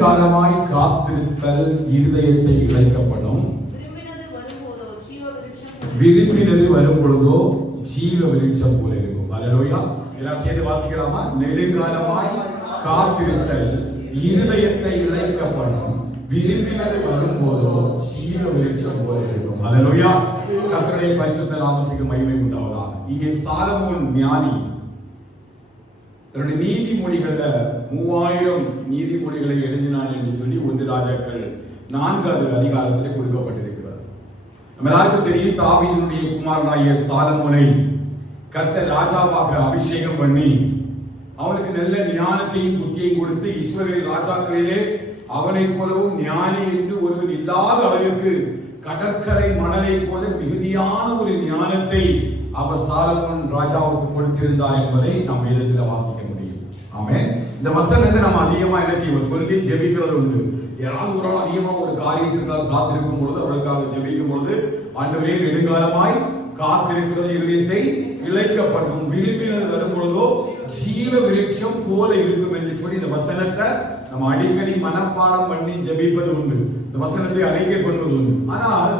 நெடுங்காலமாய் காத்திருத்தல் இருதயத்தை இழைக்கப்படும். விரும்பினது வரும் பொழுதோ ஜீவ விருட்சம் போல இருக்கும். அல்லேலூயா. எல்லாரும் சேர்ந்து வாசிக்கலாமா? நெடுங்காலமாய் காத்திருத்தல் இருதயத்தை இழைக்கப்படும், விரும்பினது வரும்போதோ ஜீவ விருட்சம் போல இருக்கும். அல்லேலூயா. கர்த்தருடைய பரிசுத்த நாமத்துக்கு மகிமை உண்டாவதாக. இங்கே சாலமோன் ஞானி தன்னுடைய நீதிமொழிகள்ல 3000 நீதிமொழிகளை எழுதினான் என்று சொல்லி 1 ராஜாக்கள் 4வது அதிகாரத்தில் கொடுக்கப்பட்டிருக்கிறது. நம்ம எல்லாருக்கும் தெரியும், தாவீதுடைய குமாரனாகிய சாலமோனை கர்த்தர் ராஜாவாக அபிஷேகம் பண்ணி அவனுக்கு நல்ல ஞானத்தையும் புத்தியையும் கொடுத்து இஸ்ரவேல் ராஜாக்களிலே அவனை போலவும் ஞானி என்று ஒருவன் இல்லாத அளவிற்கு கடற்கரை மணலை போல மிகுதியான ஒரு ஞானத்தை அவர் சாலமோன் ராஜாவுக்கு கொடுத்திருந்தார் என்பதை நாம் வேதத்தில் வாசிக்க முடியும். ஆமென். இந்த வசனத்தை நம்ம அதிகமா என்ன செய்வோம்? சொல்லி ஜெபிக்கிறது உண்டு. யாராவது ஒரு ஆள் அதிகமா ஒரு காரியத்திற்காக காத்திருக்கும் பொழுது, அவளுக்காக ஜெபிக்கும் பொழுது, ஆண்டவரே நெடுங்காலமாய் காத்திருக்கிறது இருதயத்தை இழைக்கப்படும், விரும்பினது வரும் பொழுதோ ஜீவ விருட்சம் போல இருக்கும் என்று சொல்லி இந்த வசனத்தை நம்ம அடிக்கடி மனப்பாடம் பண்ணி ஜெபிப்பது உண்டு. இந்த வசனத்தை அறிக்கை பண்ணுவது உண்டு. ஆனால்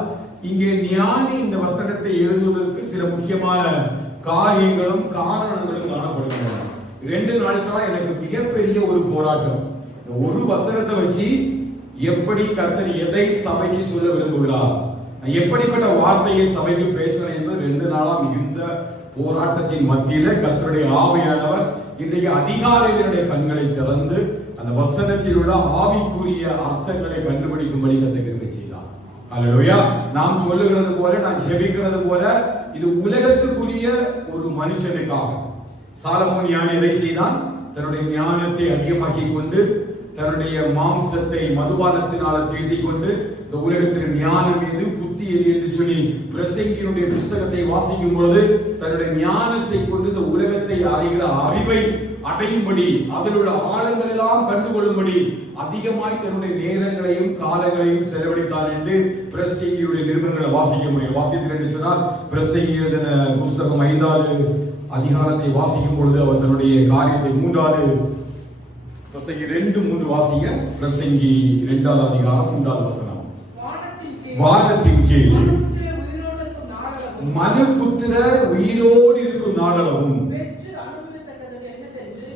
இங்கே ஞானி இந்த வசனத்தை எழுதுவதற்கு சில முக்கியமான காரியங்களும் காரணங்களும் காணப்படுகின்றன. 2 நாட்களா எனக்கு மிகப்பெரிய ஒரு போராட்டம். ஒரு வசனத்தை வச்சு எப்படி கர்த்தர் எதை சபைக்கு சொல்ல விரும்புகிறார், எப்படிப்பட்ட வார்த்தையை சபைக்கு பேசுறேன் என்பது 2 நாளா மிகுந்த போராட்டத்தின் மத்தியில கர்த்தருடைய ஆவியானவர் இன்றைக்கு அதிகாலையினுடைய கண்களை திறந்து அந்த வசனத்தில் உள்ள ஆவிக்குரிய அர்த்தங்களை கண்டுபிடிக்கும்படி கர்த்தர் செய்தார். அல்லேலூயா. நாம் சொல்லுகிறது போல, நான் ஜெபிக்கிறது போல, இது உலகத்துக்குரிய ஒரு மனுஷனுக்காக. சாலமோன் ஞானி எதை செய்தான்? தன்னுடைய ஞானத்தை அதிகமாக்கி கொண்டு, தன்னுடைய மாம்சத்தை மதுபானத்தினால தீண்டிக் கொண்டு, இந்த உலகத்தின் ஞானம் மீது புத்தி எது என்று சொல்லி பிரசங்கியினுடைய புஸ்தகத்தை வாசிக்கும் பொழுது தன்னுடைய ஞானத்தை கொண்டு இந்த உலகத்தை அறிகிற அறிவை அடையும்படி, அதில் உள்ள ஆழங்கள் எல்லாம் கண்டுகொள்ளும்படி அதிகமாய் தன்னுடைய நேரங்களையும் காலங்களையும் செலவழித்தார் என்று பிரசங்கியுடைய நிருபங்களை வாசிக்க முடியும். வாசித்தல் என்று சொன்னால் பிரசங்கி எழுதின புஸ்தகம் 5வது அதிகாரத்தை வாசிக்கும் பொழுது அவர் தன்னுடைய காரியத்தை 3வது பிரசங்கி 2:3 வாசிங்க. பிரசங்கி 2வது அதிகாரம் 3வது வசனம். வானத்தின் கீழ் மனுபுத்திரர் உயிரோடு இருக்கும் நாளளவும்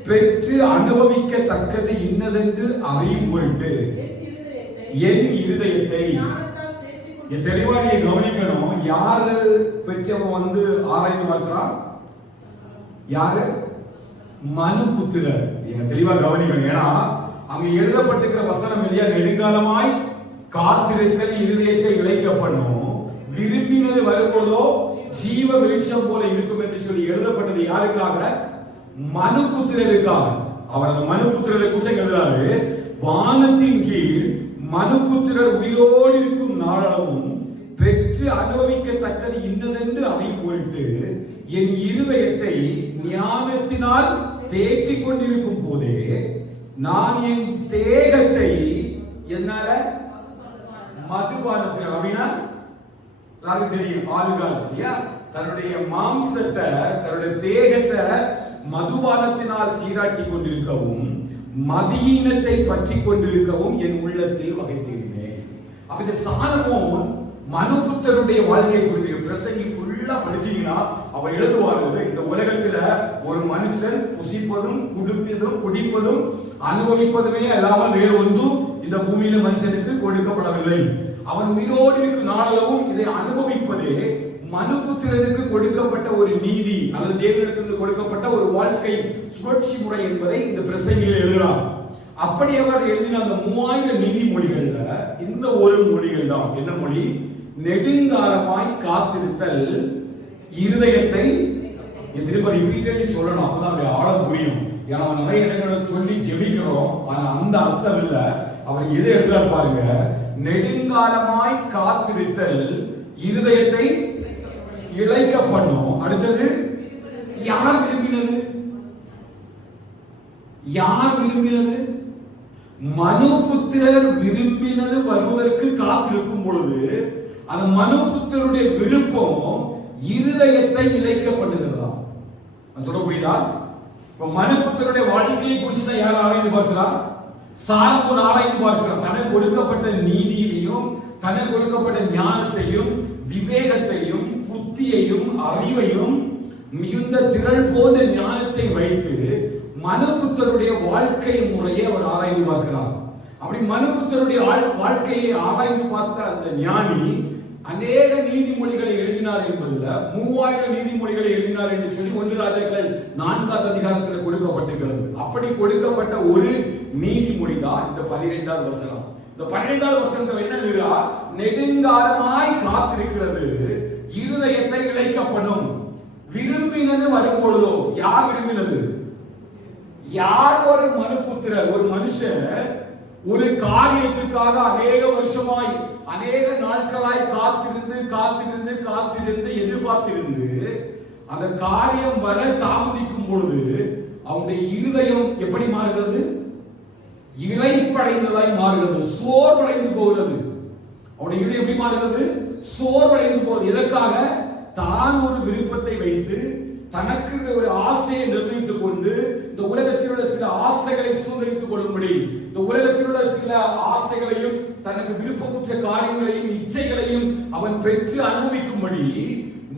பெற்று அனுபவிக்கத்தக்கது இன்னதென்று அறியும் பொருட்டு என் இருதயத்தை தெளிவா நீ கவனிக்கணும். யாரு பெற்றவன் ஆராய்ந்து பார்க்கிறான்? யாரு? மனுபுத்திரர். நீங்க தெளிவா கவனிக்கணும். ஏன்னா அங்க எழுதப்பட்டிருக்கிற வசனம் இல்லையா, நெடுங்காலமாய் காத்திருத்தல் இருதயத்தை இழைக்கப்படும், விரும்பினது வரும்போதோ ஜீவ விருட்சம் போல இருக்கும் என்று சொல்லி எழுதப்பட்டது யாருக்காக? மனுபுத்திரருக்காக. அவர் அந்த மனுபுத்திரரை குறிச்சு எழுதுறாரு, வானத்தின் கீழ் மனுபுத்திரர் உயிரோடு இருக்கும் நாளளவும் பெற்று அனுபவிக்கத்தக்கது இன்னதென்று அறியும் பொருட்டு என் இருதயத்தை ஞானத்தினால் தேய்ச்சி கொண்டிருக்கும் போதே நான் என் தேகத்தை எதனால? மதுபானத்தில். அப்படின்னா எல்லாருக்கும் தெரியும், ஆளுகால் இல்லையா, தன்னுடைய மாம்சத்தை தன்னுடைய தேகத்தை மதுபானத்தினால் சீராட்டி கொண்டிருக்கவும் மதியீனத்தை பற்றி கொண்டிருக்கவும் என் உள்ளத்தில் வகைத்தேறினேன். அப்ப இந்த சாலமோன் மனுபுத்தருடைய வாழ்க்கையை குறித்து பிரசங்கி ஃபுல்லா படிச்சீங்கன்னா அவர் எழுதுவாரு, இந்த உலகத்துல ஒரு மனுஷன் புசிப்பதும் குடிப்பதும் அனுபவிப்பதுமே அல்லாமல் வேறு ஒன்றும் இந்த பூமியில மனுஷனுக்கு கொடுக்கப்படவில்லை. அவன் உயிரோடு இருக்கும் நாளளவும் இதை அனுபவிப்பதே மனுபுத்திரனுக்கு கொடுக்கப்பட்ட ஒரு நீதி அல்லது தேவனிடத்திலிருந்து கொடுக்கப்பட்ட ஒரு வாழ்க்கை சுழற்சி முறை என்பதை இந்த பிரசங்கியில் எழுதுகிறார். அப்படி அவர் எழுதின அந்த 3000 நீதிமொழிகள்ல இந்த ஒரு மொழிகள் தான். என்ன மொழி? நெடுங்காலமாய் காத்திருத்தல் இருதயத்தை. திரும்ப ரிப்பீட்டட்லி சொல்லணும், அப்பதான் அவருடைய ஆழம் புரியும். ஏன்னா நிறைய இடங்களை சொல்லி ஜெபிக்கிறோம், ஆனா அந்த அர்த்தம் இல்ல. அவர் எதை எழுதுறாரு பாருங்க, நெடுங்காலமாய் காத்திருத்தல் இருதயத்தை இழைக்கப்படும். அடுத்தது யார் விரும்பினது? யார் விரும்பினது? மனுபுத்திரர் விரும்பினது வருவதற்கு காத்திருக்கும் பொழுது அந்த மனுபுத்திரருடைய விருப்பம் இருதயத்தை இழைக்கப்படுகிறதா? சொல்ல புரியுதா? இப்ப மனுபுத்திரருடைய வாழ்க்கையை குறிச்சுதான் யார் ஆராய்ந்து பார்க்கிறார்? சாலமோன் ஆராய்ந்து பார்க்கிறார். தனக்கு கொடுக்கப்பட்ட நீதியையும் தனக்கு கொடுக்கப்பட்ட ஞானத்தையும் விவேகத்தையும் புத்தியையும் அறிவையும் மிகுந்த திரள் போன்ற ஞானத்தை வைத்து மனுபுத்தருடைய வாழ்க்கை முறையை அவர் ஆராய்ந்து பார்க்கிறார். அப்படி மனுபுத்தருடைய வாழ்க்கையை ஆராய்ந்து பார்த்த அந்த ஞானி அநேக நீதிமொழிகளை எழுதினார் என்பதுல 3000 நீதிமொழிகளை எழுதினார் என்று சொல்லி 1 ராஜாக்கள் 4வது அதிகாரத்தில் கொடுக்கப்பட்டிருக்கிறது. அப்படி கொடுக்கப்பட்ட ஒரு நீதிமொழி தான் இந்த 12வது வசனம். இந்த 12வது வசனத்தில் என்ன எழுதுகிறார்? நெடுங்காலமாய் காத்திருக்கிறது இருதயத்தை இளைக்க பண்ணும், விரும்பினது வரும் பொழுதோ. யார் விரும்பினது? யார்? ஒரு மனுபுத்திரர், ஒரு மனுஷன் ஒரு காரியத்துக்காக அநேக வருஷமாய் அநேக நாட்களாய் காத்திருந்து எதிர்பார்த்திருந்து அந்த காரியம் வர தாமதிக்கும் பொழுது அவனுடைய இருதயம் எப்படி மாறுகிறது? இளைப்படைந்ததாய் மாறுகிறது, சோர்வடைந்து போகிறது. அவனுடைய இருதயம் எப்படி மாறுகிறது? சோர்வடைந்து போகிறது. எதற்காக? தான் ஒரு விருப்பத்தை வைத்து தனக்கு ஒரு ஆசையை நிர்ணயித்துக் கொண்டு இந்த உலகத்தில் உள்ள சில ஆசைகளை சுதந்திரித்துக் கொள்ளும்படி, இந்த உலகத்தில் உள்ள சில ஆசைகளையும் தனக்கு விருப்பமுற்ற காரியங்களையும் இச்சைகளையும் அவன் பெற்று அனுபவிக்கும்படி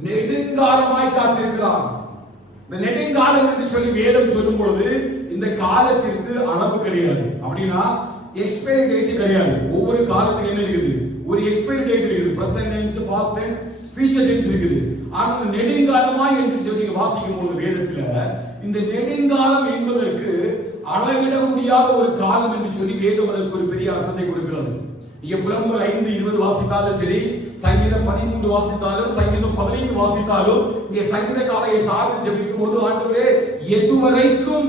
நெடுங்காலமாய் காத்திருக்கிறான். இந்த நெடுங்காலம் என்று சொல்லி வேதம் சொல்லும் பொழுது இந்த காலத்திற்கு அளவு கிடையாது. அப்படின்னா எக்ஸ்பைரி டேட் கிடையாது. ஒவ்வொரு காலத்துக்கு என்ன இருக்குது? ஒரு எக்ஸ்பைரி டேட் இருக்குது. Present tense, past tense, future tense இருக்குது. ஆனா இந்த நெடுங்காலமாய் என்று சொல்லி வாசிக்கும் பொழுது வேதத்துல இந்த நெடுங்காலம் என்பதற்கு அளவிட முடியாத ஒரு காலம் என்று சொல்லி வேதம் அதற்கு ஒரு பெரிய அர்த்தத்தை கொடுக்கிறது. நீங்க புலம்பல் 5:20 வாசித்தாலும் சரி, சங்கீதம் 13 வாசித்தாலும், சங்கீதம் 15 வாசித்தாலும், இங்கே சங்கீத காலையை தாழ்ந்து ஜெபிக்கும் பொழுது ஆண்டவரே எதுவரைக்கும்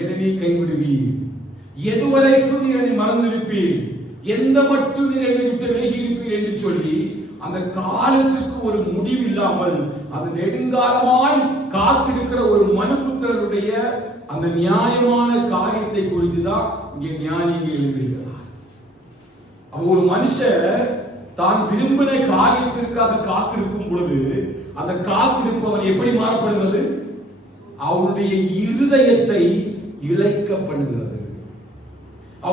என்னை கைவிடுவீர், எதுவரைக்கும் நீ என்னை மறந்திருப்பீர், எந்த மட்டும் நீ என்னை விட்டு விலகி இருப்பீர் என்று சொல்லி அந்த காலத்துக்கு ஒரு முடிவு இல்லாமல் அந்த நெடுங்காலமாய் காத்திருக்கிற ஒரு மனுபுத்திரருடைய அந்த நியாயமான காரியத்தை குறித்துதான் இங்கே ஞானி எழுதியிருக்கிறார். ஒரு மனுஷன் தான் விரும்பின காரியத்திற்காக காத்திருக்கும் பொழுது அந்த காத்திருப்பவன் எப்படி மாறப்படுகிறது? அவருடைய இருதயத்தை இளைக்க பண்ணுகிறது.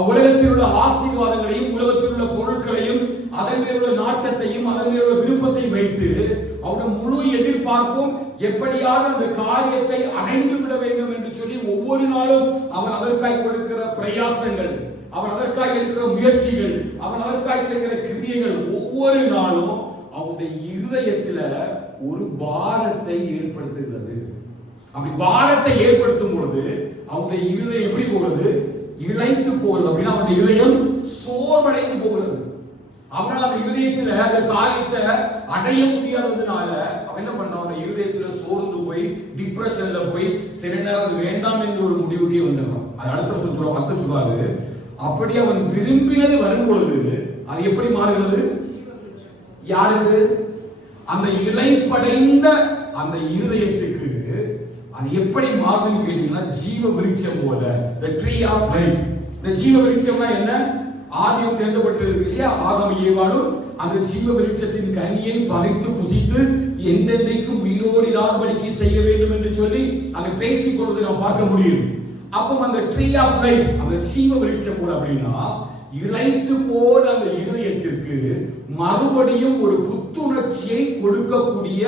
உலகத்தில் உள்ள ஆசீர்வாதங்களையும் உலகத்தில் உள்ள பொருட்களையும் அதன் மேல் உள்ள நாட்டத்தையும் அதன் மேல் உள்ள விருப்பத்தையும் வைத்து அவருடைய முழு எதிர்பார்ப்பும் எப்படியாவது அந்த காரியத்தை அடைந்து விட வேண்டும் என்று சொல்லி ஒவ்வொரு நாளும் அவன் அதற்காய் கொடுக்கிற பிரயாசங்கள், அவன் அதற்காய் எடுக்கிற முயற்சிகள், அவன் அதற்காய் செய்கிற கிரியைகள் ஒவ்வொரு நாளும் அவனுடைய இருதயத்துல ஒரு பாரத்தை ஏற்படுத்துகிறது. அப்படி பாரத்தை ஏற்படுத்தும் பொழுது அவனுடைய இருதயம் எப்படி போகிறது? இளைத்து போகிறது. அப்படின்னா அவனுடைய இருதயம் சோர்வடைந்து போகிறது. அவனால் அந்த இருதயத்துல அந்த காரியத்தை அடைய முடியாததுனால அவன் என்ன பண்ணான்? அவன் இருதயத்துல சோர்ந்து போய் டிப்ரெஷன்ல போய் சில நேரம் அது வேண்டாம் என்று ஒரு முடிவுக்கே வந்துடுறான். அது அடுத்த சொல்றாரு, அப்படி அவன் விரும்பினது வரும் பொழுது அது எப்படி மாறுகிறது? யாருக்கு? அந்த இளைப்படைந்த அந்த இருதயத்துக்கு அது எப்படி மாறுதுன்னு கேட்டீங்கன்னா ஜீவ விருட்சம் போல, the tree of life. இந்த ஜீவ விருட்சம்னா என்ன? ஆதியம் எழுதப்பட்டிருக்கு இல்லையா? ஆதாம் ஏவாளும் அந்த ஜீவ விருட்சத்தின் கனியை பறித்து புசித்து எந்தெந்தைக்கும் உயிரோடு இராதபடிக்கு செய்ய வேண்டும் என்று சொல்லி அங்க பேசிக் கொள்வதை நாம் பார்க்க முடியும். அப்போ அந்த ட்ரீ ஆஃப் லைஃப், அந்த ஜீவ விருட்சம் போல அப்படின்னா இளைத்து போன அந்த இருதயத்திற்கு மறுபடியும் ஒரு புத்துணர்ச்சியை கொடுக்கக்கூடிய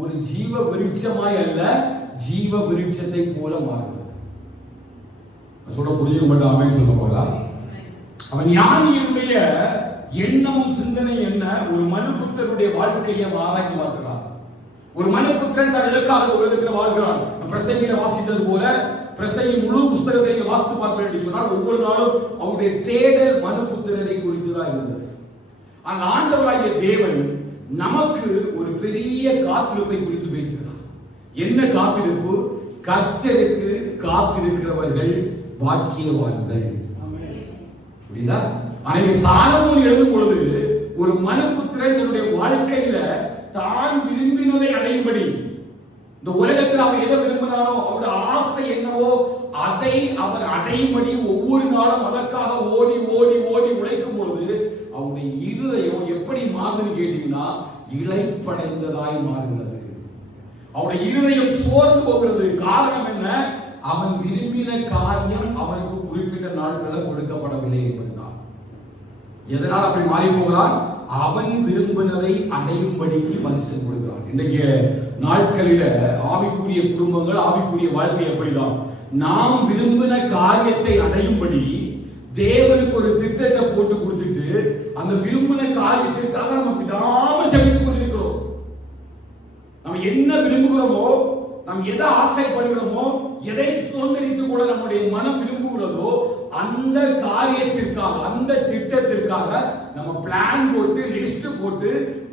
ஒரு ஜீவ விருட்சமாய் அல்ல, ஜீவ விருட்சத்தை போல மாறுகிறது. சொல்ல புரிஞ்சுக்க மட்டும் ஆமென் சொல்ல போறா. அவன் ஞானியினுடைய எண்ணமும் சிந்தனை என்ன? ஒரு மனுபுத்திரனுடைய வாழ்க்கையை ஆராய்ந்து பார்க்கிறான். ஒரு மனுபுத்திரன் தான் எதற்காக உலகத்தில் வாழ்கிறான்? பிரசங்கில வாசித்தது போல பிரசங்கி முழு புத்தகத்தை வாசித்து பார்க்க என்று சொன்னால் ஒவ்வொரு நாளும் அவருடைய தேடல் மனுபுத்திரரை குறித்து தான் இருந்தது. ஆனால் ஆண்டவராகிய தேவன் நமக்கு ஒரு பெரிய காத்திருப்பை குறித்து பேசுகிறார். என்ன காத்திருப்பு? கர்த்தருக்கு காத்திருக்கிறவர்கள் பாக்கியவான்கள். புரியுதா? அன்னைக்கு சாலமோன் எழுதும் பொழுது ஒரு மனுபுத்திரன் தன்னுடைய வாழ்க்கையில தான் விரும்பினதை அடையும்படி, இந்த உலகத்தில் அவன் எதை விரும்பினானோ அவருடைய ஆசை என்னவோ அதை அவர் அடையும்படி ஒவ்வொரு நாளும் அதற்காக ஓடி ஓடி ஓடி உழைக்கும் பொழுது அவனுடைய இருதயம் எப்படி மாறுதுன்னு கேட்டீங்கன்னா இளைப்படைந்ததாய் மாறுகிறது. அவனுடைய இருதயம் சோர்ந்து போகிறது. காரணம் என்ன? அவன் விரும்பின காரியம் அவனுக்கு குறிப்பிட்ட நாட்களில் கொடுக்கப்படவில்லை என்பதுதான். எதனால் அப்படி மாறி போகிறான்? அவன் விரும்பினதை அடையும்படிக்கு மனுஷன் கொடுக்கிறான். இன்றைக்கு நாட்களில ஆவிக்குரிய குடும்பங்கள், ஆவிக்குரிய வாழ்க்கை எப்படிதான்? நாம் விரும்பின காரியத்தை அடையும்படி தேவனுக்கு ஒரு திட்டத்தை போட்டு கொடுத்துட்டு அந்த விரும்பின காரியத்திற்காக நம்ம விடாம ஜெபித்துக் கொண்டிருக்கிறோம். நம்ம என்ன விரும்புகிறோமோ, நாம் எதை ஆசைப்படுகிறோமோ, எதை சுதந்திரித்துக் கொள்ள நம்முடைய மனம் விரும்புகிறதோ அந்த காரியத்திற்காக, அந்த திட்டத்திற்காக நம்ம பிளான் போட்டு லிஸ்ட் போட்டு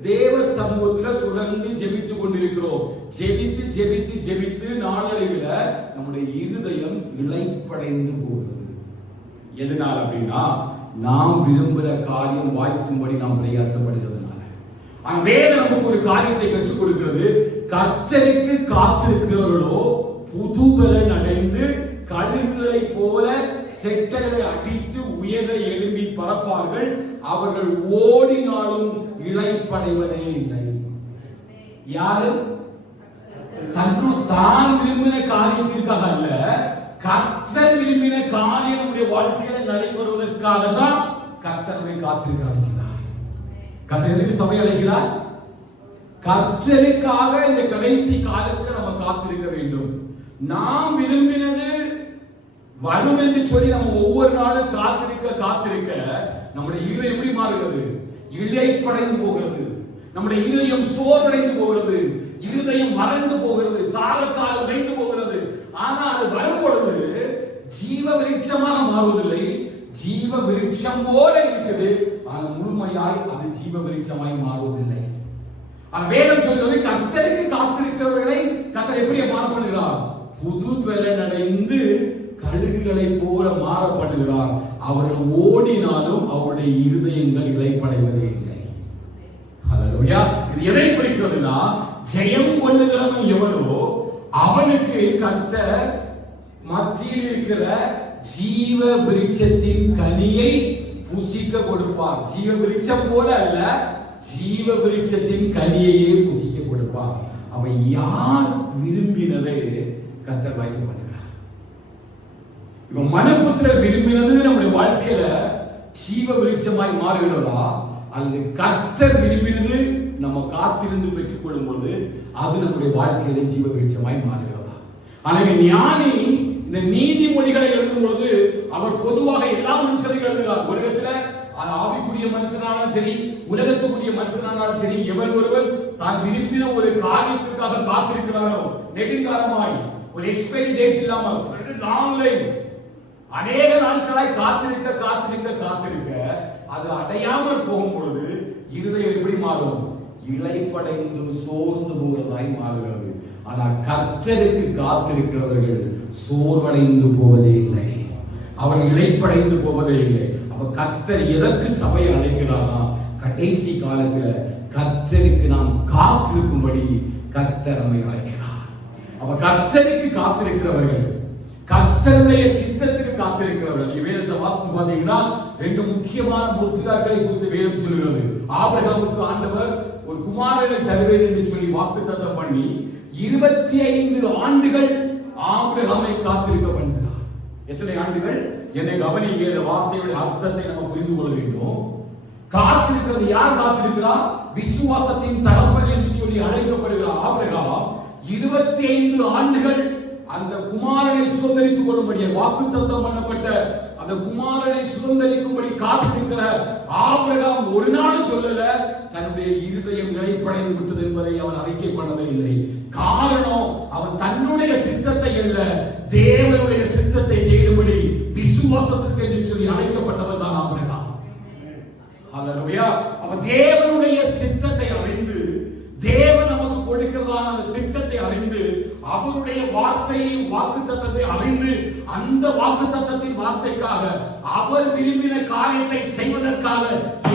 தேவ சமூகத்தில் தொடர்ந்து ஜெபித்துக் கொண்டிருக்கிறோம். ஜெபித்து ஜெபித்து ஜெபித்து நாளடைவில் நம்முடைய இருதயம் இளைப்படைந்து போகிறது. எதனால் அப்படின்னா, நாம் விரும்புகிற காரியம் வாய்க்கும்படி நாம் பிரயாசப்படுகிறதுனால. ஆனால் வேதம் நமக்கு ஒரு காரியத்தை கற்றுக் கொடுக்கிறது. கர்த்தருக்கு காத்திருக்கிறவர்களோ புதுபலன் அடைந்து கழுகுகளை போல செட்டைகளை அடித்து உயர எழும்பி பறப்பார்கள், அவர்கள் ஓடினாலும் இளைப்படைவதே இல்லை. யாரும் தான் விரும்பின காரியத்திற்காக அல்ல, கர்த்தர் விரும்பின காரியம் நம்முடைய வாழ்க்கையில நடைபெறுவதற்காக தான் கர்த்தரை காத்திருக்க அழைக்கிறார். கர்த்தர் எதுக்கு சபை அழைக்கிறார்? கர்த்தருக்காக இந்த கடைசி காலத்தில் நம்ம காத்திருக்க வேண்டும். நாம் விரும்பினது வரும் என்று சொல்லி நம்ம ஒவ்வொரு நாளும் காத்திருக்க நம்முடைய இருதயம் எப்படி மாறுகிறது? இளைப்படைந்து போகிறது. நம்முடைய இருதயம் சோர்வடைந்து போகிறது. இருதயம் மறந்து போகிறது. தாளத்தால் உடைந்து போகிறது. ஆனால் அது வரும் பொழுது ஜீவ விருட்சமாக மாறுவதில்லை. ஜீவ விருட்சம் போல இருக்குது, ஆனால் முழுமையாய் அது ஜீவ விருட்சமாய் மாறுவதில்லை. ஆனால் வேதம் சொல்கிறது, கர்த்தருக்கு காத்திருக்கிறவர்களை கர்த்தர் எப்படி மாறப்படுகிறார்? புது பலன் அடைந்து கழுகுகளை போல மாறப்படுகிறார். அவர்கள் ஓடினாலும் அவருடைய இருதயங்கள் இளைப்படைவதே இல்லை. ஹல்லேலூயா. இது எதை குறிக்கிறதுனா, ஜெயம் கொள்ளுகிறவன் எவனோ அவனுக்கு கர்த்தர் மத்தியில் இருக்கிற ஜீவ விருட்சத்தின் கனியை புசிக்க கொடுப்பார். ஜீவ விருட்சம் போல அல்ல, ஜீவ விருட்சத்தின் கனியையே புசிக்க கொடுப்பார். அவன் யார் விரும்பினதை கர்த்தர் வாய்க்க பண்ணுகிறார். இவன் மனுபுத்திரர் விரும்பினது நம்முடைய வாழ்க்கையில ஜீவ விருட்சமாய் மாறுகிறதா, அல்லது கர்த்தர் விரும்பினது நம்ம காத்திருந்து பெற்றுக் கொள்ளும் பொழுது அது நம்முடைய வாழ்க்கையில ஜீவ விருட்சமாய் மாறுகிறதா? ஆனால் ஞானி இந்த நீதிமொழிகளை எழுதும் பொழுது அவர் பொதுவாக எல்லா மனுஷரையும் எழுதுகிறார். உலகத்துல ஆவிக்குரிய மனுஷனாலும் சரி, உலகத்துக்குரிய மனுஷனாலும் சரி, எவன் ஒருவன் தான் விரும்பின ஒரு காரியத்திற்காக காத்திருக்கிறாரோ, நெடுங்காலமாய் ஒரு எக்ஸ்பைரி டேட் இல்லாமல் லாங் லைஃப், அநேக நாட்களாய் காத்திருக்க அது அடையாமல் போகும் பொழுது இருதயம் எப்படி மாறும்? இளைப்படைந்து சோர்ந்து போகிறதாய் மாறுகிறது. ஆனால் கர்த்தருக்கு காத்திருக்கிறவர்கள் சோர்வடைந்து போவதே இல்லை, அவர்கள் இளைப்படைந்து போவதே இல்லை. அப்ப கர்த்தர் எதற்கு சபையை அழைக்கிறாரா? கடைசி காலத்துல கர்த்தருக்கு நாம் காத்திருக்கும்படி கர்த்தர் நம்மை அழைக்கிறார். அப்ப கர்த்தருக்கு காத்திருக்கிறவர்கள், கர்த்தருடைய சித்தத்துக்கு காத்திருக்கிறவர்கள். வேதத்தை வாசித்து பார்த்தீங்கன்னா ரெண்டு முக்கியமான முற்பிதாக்களை குறித்து வேதம் சொல்கிறது. ஆபிரகாமுக்கு ஆண்டவர் ஒரு குமாரனை தருவேன் என்று சொல்லி வாக்குத்தத்தம் பண்ணி 25 ஆண்டுகள் ஆபிரகாமை காத்திருக்க பண்ணுகிறார். எத்தனை ஆண்டுகள்? என்னை கவனிங்க, இந்த வார்த்தையுடைய அர்த்தத்தை நம்ம புரிந்து கொள்ள வேண்டும். காத்திருக்கிறது யார் காத்திருக்கிறார்? விசுவாசத்தின் தகப்பன் என்று சொல்லி அழைக்கப்படுகிறார் ஆபிரகாம் 25 ஆண்டுகள் அந்த குமாரனை சுதந்தரித்துக் கொள்ளும்படி வாக்குத்தத்தம் பண்ணப்பட்ட அந்த குமாரனை சுதந்தரிக்கும்படி காத்திருக்கிற ஆபிரகாம் ஒரு நாள் சொல்லல தன்னுடைய இருதயம் இளைப்படைந்து விட்டது என்பதை அவன் அறிக்கை பண்ணவே இல்லை. காரணம், அவன் தன்னுடைய சித்தத்தை அல்ல, தேவனுடைய சித்தத்தை செய்யும்படி விசுவாசத்துக்கு என்று சொல்லி அழைக்கப்பட்டவன் தான் ஆபிரகாம். ஹல்லேலூயா. அவன் தேவனுடைய சித்தத்தை அறிந்து, தேவன் நமக்கு கொடுக்கிறதான அந்த திட்டத்தை அறிந்து, அவருடைய வார்த்தையை வாக்குத்தத்தத்தை அறிந்து, அந்த வாக்குத்தத்தத்தின் வார்த்தைக்காக அவர் விரும்பின காரியத்தை செய்வதற்காக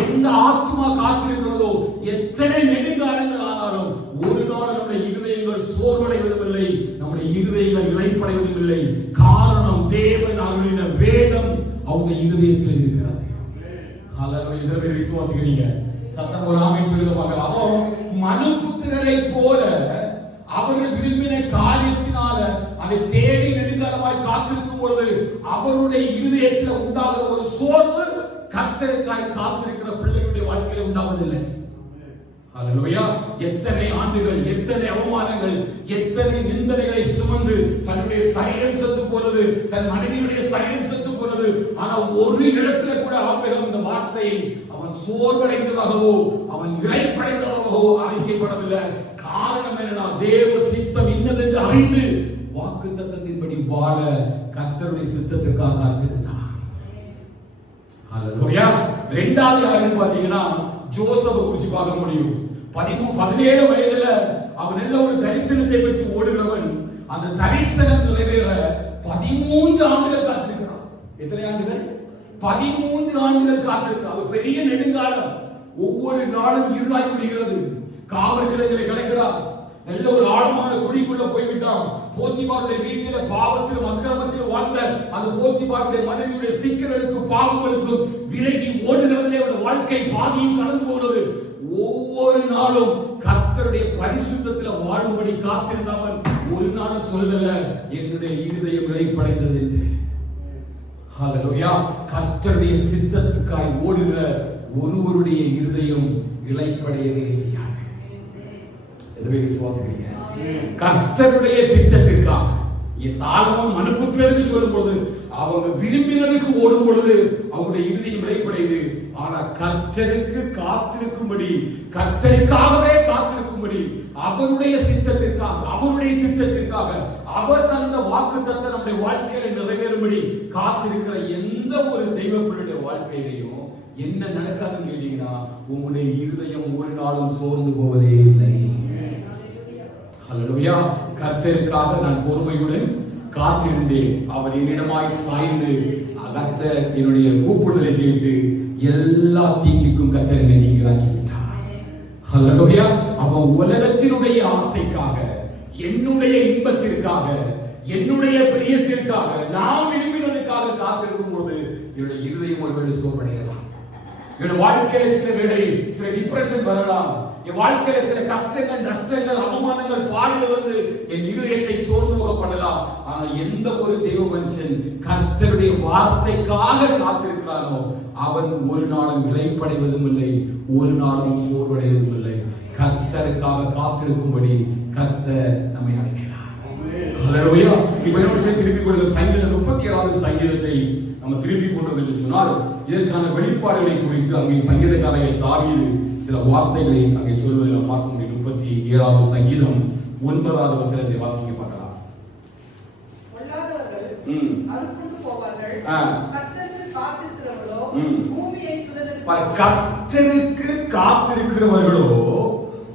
எந்த ஆத்மா காத்திருக்கிறதோ, எத்தனை நெடுங்காலங்கள் ஆனாலும் ஒரு நாள் நம்முடைய இருதயங்கள் சோர்வடைவதில்லை, நம்முடைய இருதயங்கள் இளைப்படைவதில்லை. காரணம், தேவன் அவருடைய வேதம் அவங்க இருதயத்தில் இருக்கிறது. ஹல்லேலூயா. இதனை விசுவாசிக்கிறீங்க? சத்தம் ஒரு ஆமென் சொல்லுங்க பார்க்கலாம். அப்போ மனுபுத்திரரை போல அவர்கள் விரும்பின காரியத்தினால அதை தேடி நெடுங்காலமாய் காத்திருக்கும் பொழுது அவருடைய இருதயத்தில் உண்டாகிற ஒரு சோர்வு கர்த்தருக்காய் காத்திருக்கிற பிள்ளைகளுடைய வாழ்க்கையில உண்டாவதில்லை. ஹல்லேலூயா. எத்தனை ஆண்டுகள், எத்தனை அவமானங்கள், எத்தனை நிந்தனைகளை சுமந்து தன்னுடைய சரீரம் செத்து போனது, தன் மனைவியுடைய சரீரம் செத்து போனது. ஆனா ஒரு இடத்துல கூட ஆபிரகாம் இந்த வார்த்தையை அவன் சோர்வடைந்ததாகவோ அவன் இளைப்படைந்ததாகவோ அறிக்கைப்படவில்லை. காரணம் என்னன்னா, தேவ சித்தம் இன்னதென்று அறிந்து வாக்குத்தத்தத்தின்படி வாழ கர்த்தருடைய சித்தத்திற்காக காத்திருந்தார். ஹல்லேலூயா. இரண்டாவது யாருன்னு பாத்தீங்கன்னா ஜோசப் குறிச்சு பார்க்க முடியும். 17 வயதுல அவன் நல்ல ஒரு தரிசனத்தை பெற்று ஓடுகிறவன். அந்த தரிசனம் நிறைவேற 13 ஆண்டுகள் காத்திருக்கிறான். எத்தனை ஆண்டுகள்? 13 ஆண்டுகள் காத்திருக்கிறான். அது பெரிய நெடுங்காலம். ஒவ்வொரு நாளும் இருளாய் விடுகிறது. காவல்கிடங்களை கிடக்கிறார். நல்ல ஒரு ஆழமான குழிக்குள்ள போய்விட்டான். போத்திபாருடைய வீட்டில பாவத்திலும் அக்கிரமத்திலும் வாழ்ந்த அந்த போத்திபாருடைய மனைவியுடைய சிக்கல்களுக்கும் பாவங்களுக்கும் விலகி ஓடுகிறதிலே அவருடைய வாழ்க்கை பாதியும் கடந்து போனது. ஒவ்வொரு நாளும் கர்த்தருடைய பரிசுத்தத்தில் வாழும்படி காத்திருந்தவன் ஒரு நாள் சொல்லல, என்னுடைய இருதயம் இளைப்படைந்தது என்று. ஹல்லேலூயா. கர்த்தருடைய சித்தத்துக்காய் ஓடுகிற ஒருவருடைய இருதயம் இளைப்படையவே செய்யாது. எதுவே விசுவாசிக்கிறீங்க? கர்த்தருடைய திட்டத்திற்காக சாலமோன் மனுபுத்திரருக்கு சொல்லும் பொழுது அவங்க விரும்பினதுக்கு ஓடும் பொழுது அவங்களுடைய இருதயம் இளைப்படையுது. ஆனா கர்த்தருக்கு காத்திருக்கும்படி, கர்த்தருக்காகவே காத்திருக்கும்படி, அவருடைய சித்தத்திற்காக, அவருடைய திட்டத்திற்காக, அவர் தந்த வாக்குத்தத்தம் நம்முடைய வாழ்க்கையில நிறைவேறும்படி காத்திருக்கிற எந்த ஒரு தெய்வ பிள்ளையுடைய வாழ்க்கையிலையும் என்ன நடக்காதுன்னு கேட்டீங்கன்னா, உங்களுடைய இருதயம் ஒரு நாளும் சோர்ந்து போவதே இல்லை. ஹல்லேலூயா. கர்த்தருக்காக நான் பொறுமையுடன் காத்திருந்தேன். அவர் என்னிடமாய் சாய்ந்து கர்த்தர் என்னுடைய கூப்பிடுதலை கேட்டு எல்லா தீங்கிற்கும் கர்த்தர் என்னை நீங்களாக்கி விட்டார். ஹல்லேலூயா. அவன் உலகத்தினுடைய ஆசைக்காக, என்னுடைய இன்பத்திற்காக, என்னுடைய பிரியத்திற்காக, நான் விரும்பினதுக்காக காத்திருக்கும் பொழுது என்னுடைய இருதயம் ஒருவேளை சோர்வடையலாம். என்னுடைய வாழ்க்கையில சில வேளை சில டிப்ரெஷன் வரலாம். என் வாழ்க்கையில சில கஷ்டங்கள், நஷ்டங்கள், அவமானங்கள், பாடுகள் வந்து என் இருதயத்தை சோர்ந்து போக பண்ணலாம். ஆனால் எந்த ஒரு தெய்வ மனுஷன் கர்த்தருடைய வார்த்தைக்காக காத்திருக்கிறானோ அவன் ஒரு நாளும் இளைப்படைவதும் இல்லை, ஒரு நாளும் சோர்வடைவதும் இல்லை. கர்த்தருக்காக காத்திருக்கும்படி கர்த்தர் நம்மை அழைக்கிறார். ஹல்லேலூயா. இப்போ என்னோட சேர்த்து திருப்பி கொள்ளுங்கள். சங்கீதம் 37வது சங்கீதத்தை நம்ம திருப்பி கொண்டோம் என்று சொன்னால், இதற்கான வெளிப்பாடுகளை குறித்து அங்கே சங்கீதக்காரர் தாவீது சில வார்த்தைகளை அங்கே சொல்வதை நாம் பார்க்க முடியும். 37வது சங்கீதம் 9வது வசனத்தை வாசிக்க பார்க்கலாம். கர்த்தருக்கு காத்திருக்கிறவர்களோ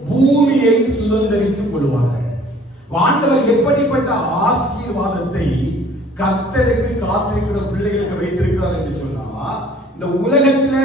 பூமியை சுதந்தரித்துக் கொள்வார்கள். ஆண்டவர் எப்படிப்பட்ட ஆசீர்வாதத்தை கர்த்தருக்கு காத்திருக்கிற பிள்ளைகளுக்கு வைத்திருக்கிறார் என்று சொன்னா, இந்த உலகத்துல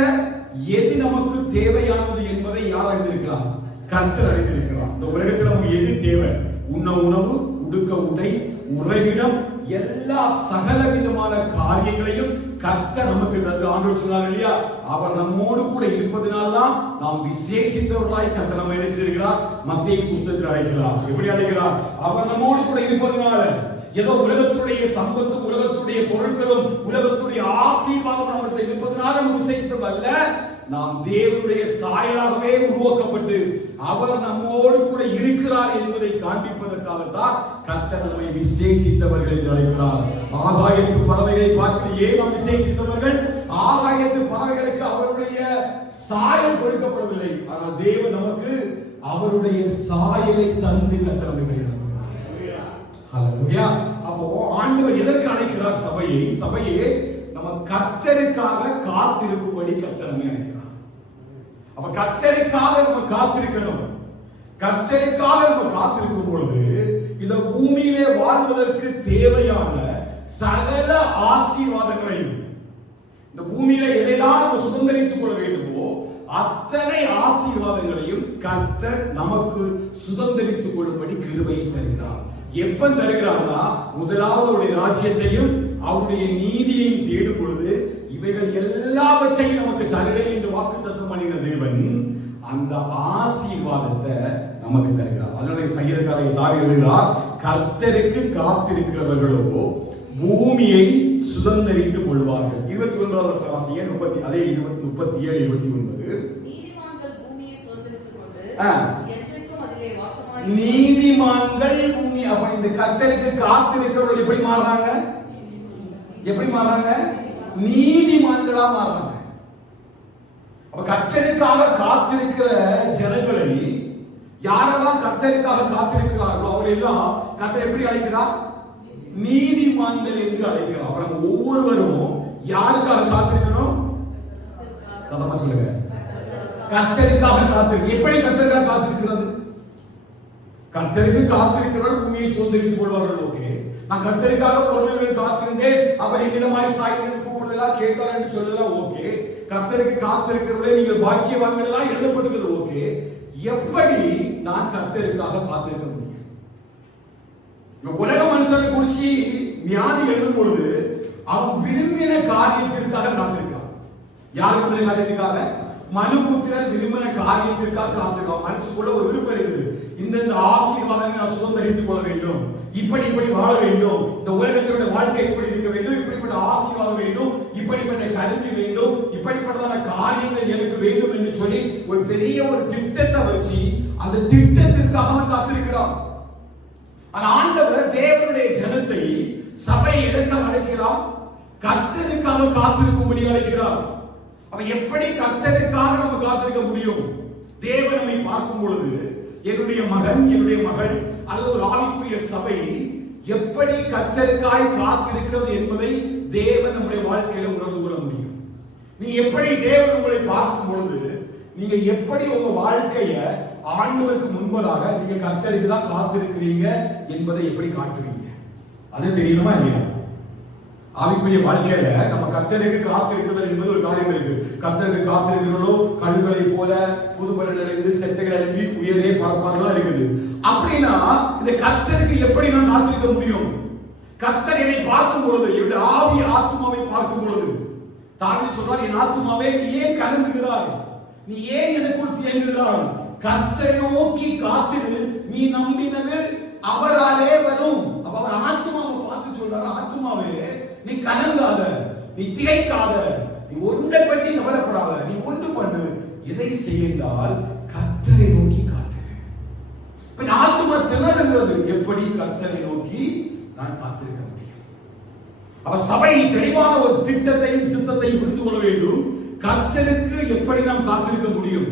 எது நமக்கு தேவையானது என்பதை யார் அறிந்திருக்கிறார்? கர்த்தர் அறிந்திருக்கிறார். இந்த உலகத்துல நமக்கு எது தேவை? உண்ண உணவு, உடுக்க உடை, உறைவிடம், எல்லா சகல விதமான காரியங்களையும் கர்த்தர் நமக்கு தந்து. ஆண்டவர் சொன்னார் இல்லையா, அவர் நம்மோடு கூட இருப்பதனால்தான் நாம் விசேஷித்தவர்களாய் கர்த்தர் நம்ம என்ன செய்கிறார்? மத்தேயு புஸ்தகத்தில் அழைக்கிறார். எப்படி அழைக்கிறார்? அவர் நம்மோடு கூட இருப்பதனால. ஏதோ உலகத்துடைய சம்பத்து, உலகத்துடைய பொருட்களும், உலகத்துடைய ஆசீர்வாதம் நம்மிடத்தில் இருப்பதனால நம்ம விசேஷித்தம் அல்ல. நாம் தேவனுடைய சாயலாகவே உருவாக்கப்பட்டு அவர் நம்மோடு கூட இருக்கிறார் என்பதை காண்பிப்பதற்காகத்தான் கர்த்தர் நம்மை விசேஷித்தவர்கள் என்று அழைக்கிறார். ஆகாயத்து பறவைகளை பார்த்து ஏன் நாம் விசேஷித்தவர்கள்? ஆகாயத்து பறவைகளுக்கு அவருடைய சாயல் கொடுக்கப்படவில்லை. ஆனால் தேவன் நமக்கு அவருடைய சாயலை தந்து கர்த்தர் நம்மை வழிநடத்துகிறார். ஹல்லேலூயா. அப்போ ஆண்டவர் எதற்கு அழைக்கிறார்? சபையே நம்ம கர்த்தருக்காக காத்திருக்கும்படி கர்த்தர் நம்மை அழைக்கிறார். அப்ப கர்த்தருக்காக நம்ம காத்திருக்கணும். கர்த்தருக்காக நம்ம காத்திருக்கும் பொழுது இந்த பூமியிலே வாழ்வதற்கு தேவையான சகல ஆசீர்வாதங்களையும், இந்த பூமியில எதையெல்லாம் நம்ம சுதந்திரித்துக் கொள்ள வேண்டுமோ அத்தனை ஆசீர்வாதங்களையும் கர்த்தர் நமக்கு சுதந்திரித்துக் கொள்ளும்படி கிருபையை தருகிறார். எப்ப தருகிறார்னா, முதலாவது அவருடைய ராஜ்யத்தையும் அவருடைய நீதியையும் தேடும் பொழுது இவைகள் எல்லாவற்றையும் நமக்கு தருவேன் என்று வாக்குத்தத்தம் பண்ணின தேவன் அந்த ஆசீர்வாதத்தை நமக்கு தருகிறார். அதனால சங்கீதக்காரர் தாவீது எழுதுகிறார், கர்த்தருக்கு காத்திருக்கிறவர்களோ பூமியை சுதந்தரித்துக் கொள்வார்கள். 29வது வசனம் வாசிங்க. 30 அதே 37 29. நீதிமான்கள் பூமியை சுதந்தரித்துக் கொண்டு என்றென்றும் அதிலே வாசமாய். நீதிமான்கள் பூமி. அப்ப இந்த கர்த்தருக்கு காத்திருக்கிறவர்கள் எப்படி மாறுறாங்க? எப்படி மாறுறாங்க? நீதிமான்களா மாறுறாங்க. அப்ப கர்த்தருக்காக காத்திருக்கிற ஜனங்களை, யாரெல்லாம் கர்த்தருக்காக காத்திருக்கிறார்களோ அவரை எல்லாம் கர்த்தர் எப்படி அழைக்கிறார்? நீதிமான்கள் என்று அழைக்கிறார். நம்ம ஒவ்வொருவரும் யாருக்காக காத்திருக்கணும்? சத்தமா சொல்லுங்க. கர்த்தருக்காக காத்திருக்கு. எப்படி கர்த்தருக்காக காத்திருக்கிறது? கர்த்தருக்கு காத்திருக்கிறவர்கள் பூமியை சுதந்தரித்துக் கொள்வார்கள். ஓகே, நான் கர்த்தருக்காக பொருள்கள் காத்திருந்தேன், அவர் என்னிடமாய் சாய்ந்து கூப்பிடுதெல்லாம் கேட்டார் என்று சொல்லுதெல்லாம் ஓகே. கர்த்தருக்கு காத்திருக்கிறவர்களே நீங்கள் பாக்கியவான்களா எழுதப்பட்டிருக்கிறது. ஓகே, எப்படி நான் கர்த்தருக்காக காத்திருக்க முடியும்? உலக மனுஷனை குறிச்சு ஞானி எழுதும் பொழுது அவன் விரும்பின காரியத்திற்காக காத்திருக்கான். யார் விரும்பின காரியத்துக்காக? மனுபுத்திரன் விரும்பின காரியத்திற்காக காத்திருக்கான். மனசுக்குள்ள ஒரு விருப்பம் இருக்குது. இந்த ஆசீர்வாதங்களை நான் சுதந்தரித்துக் கொள்ள வேண்டும், இப்படி வாழ வேண்டும், இந்த உலகத்தினுடைய வாழ்க்கை இப்படி இருக்க வேண்டும், இப்படிப்பட்ட ஆசீர்வாதம் வேண்டும், இப்படிப்பட்ட கல்வி வேண்டும், இப்படிப்பட்டதான காரியங்கள் எனக்கு வேண்டும் என்று சொல்லி ஒரு பெரிய ஒரு திட்டத்தை வச்சு அந்த திட்டத்திற்காக அவன் காத்திருக்கிறான். ஆண்டவர் தேவனுடைய ஜனத்தை சபை எதற்காக அழைக்கிறார்? கர்த்தருக்காக காத்திருக்கும்படி அழைக்கிறார். அவன் எப்படி கர்த்தருக்காக நம்ம காத்திருக்க முடியும்? தேவன் நம்மை பார்க்கும் பொழுது என்னுடைய மகன், என்னுடைய மகள் அல்லது ஒரு ஆவிக்குரிய சபை எப்படி கர்த்தருக்காய் காத்திருக்கிறது என்பதை தேவன் நம்முடைய வாழ்க்கையில உணர்ந்து கொள்ள முடியும். நீங்க எப்படி தேவன் உங்களை பார்க்கும் பொழுது நீங்க எப்படி உங்க வாழ்க்கைய ஆண்டவருக்கு முன்பதாக நீங்க கர்த்தருக்கு தான் காத்திருக்கிறீங்க என்பதை எப்படி காட்டுவீங்க? அது தெரியணுமா இல்லையா? ஆவிக்குரிய வாழ்க்கையில நம்ம கர்த்தருக்கு காத்திருக்கிறது என்பது ஒரு காரியம் இருக்கு. கர்த்தருக்கு காத்திருக்கிறவர்களோ கழுகுகளை போல புதுபலன் அடைந்து செட்டைகள் அடைந்து உயரே பார்ப்பார்களா இருக்குது. அப்படின்னா இந்த கர்த்தருக்கு எப்படி நான் காத்திருக்க முடியும்? கர்த்தர் என்னை பார்க்கும் பொழுது, என்னுடைய ஆவி ஆத்மாவை பார்க்கும் பொழுது தாவீது சொல்றார், என் ஆத்மாவே நீ ஏன் கலங்குகிறாய், நீ ஏன் எனக்குள் தியங்குகிறாய்? கர்த்தரை நோக்கி காத்திரு, நீ நம்பினது அவராலே வரும். அப்ப அவர் ஆத்மாவை பார்த்து சொல்றாரு, ஆத்மாவே நீ கலங்காத, நீ திகைக்காத, நீ ஒன்றை பற்றி கவலைப்படாத, நீ ஒன்று பண்ணு, எதை செய்தால் கர்த்தரை நோக்கி காத்திரு. இப்ப ஆத்மா திணறுகிறது, எப்படி கர்த்தரை நோக்கி நான் காத்திருக்க முடியும்? அவ சபை தெளிவான ஒரு திட்டத்தையும் சித்தத்தையும் புரிந்து கொள்ள வேண்டும். கர்த்தருக்கு எப்படி நாம் காத்திருக்க முடியும்?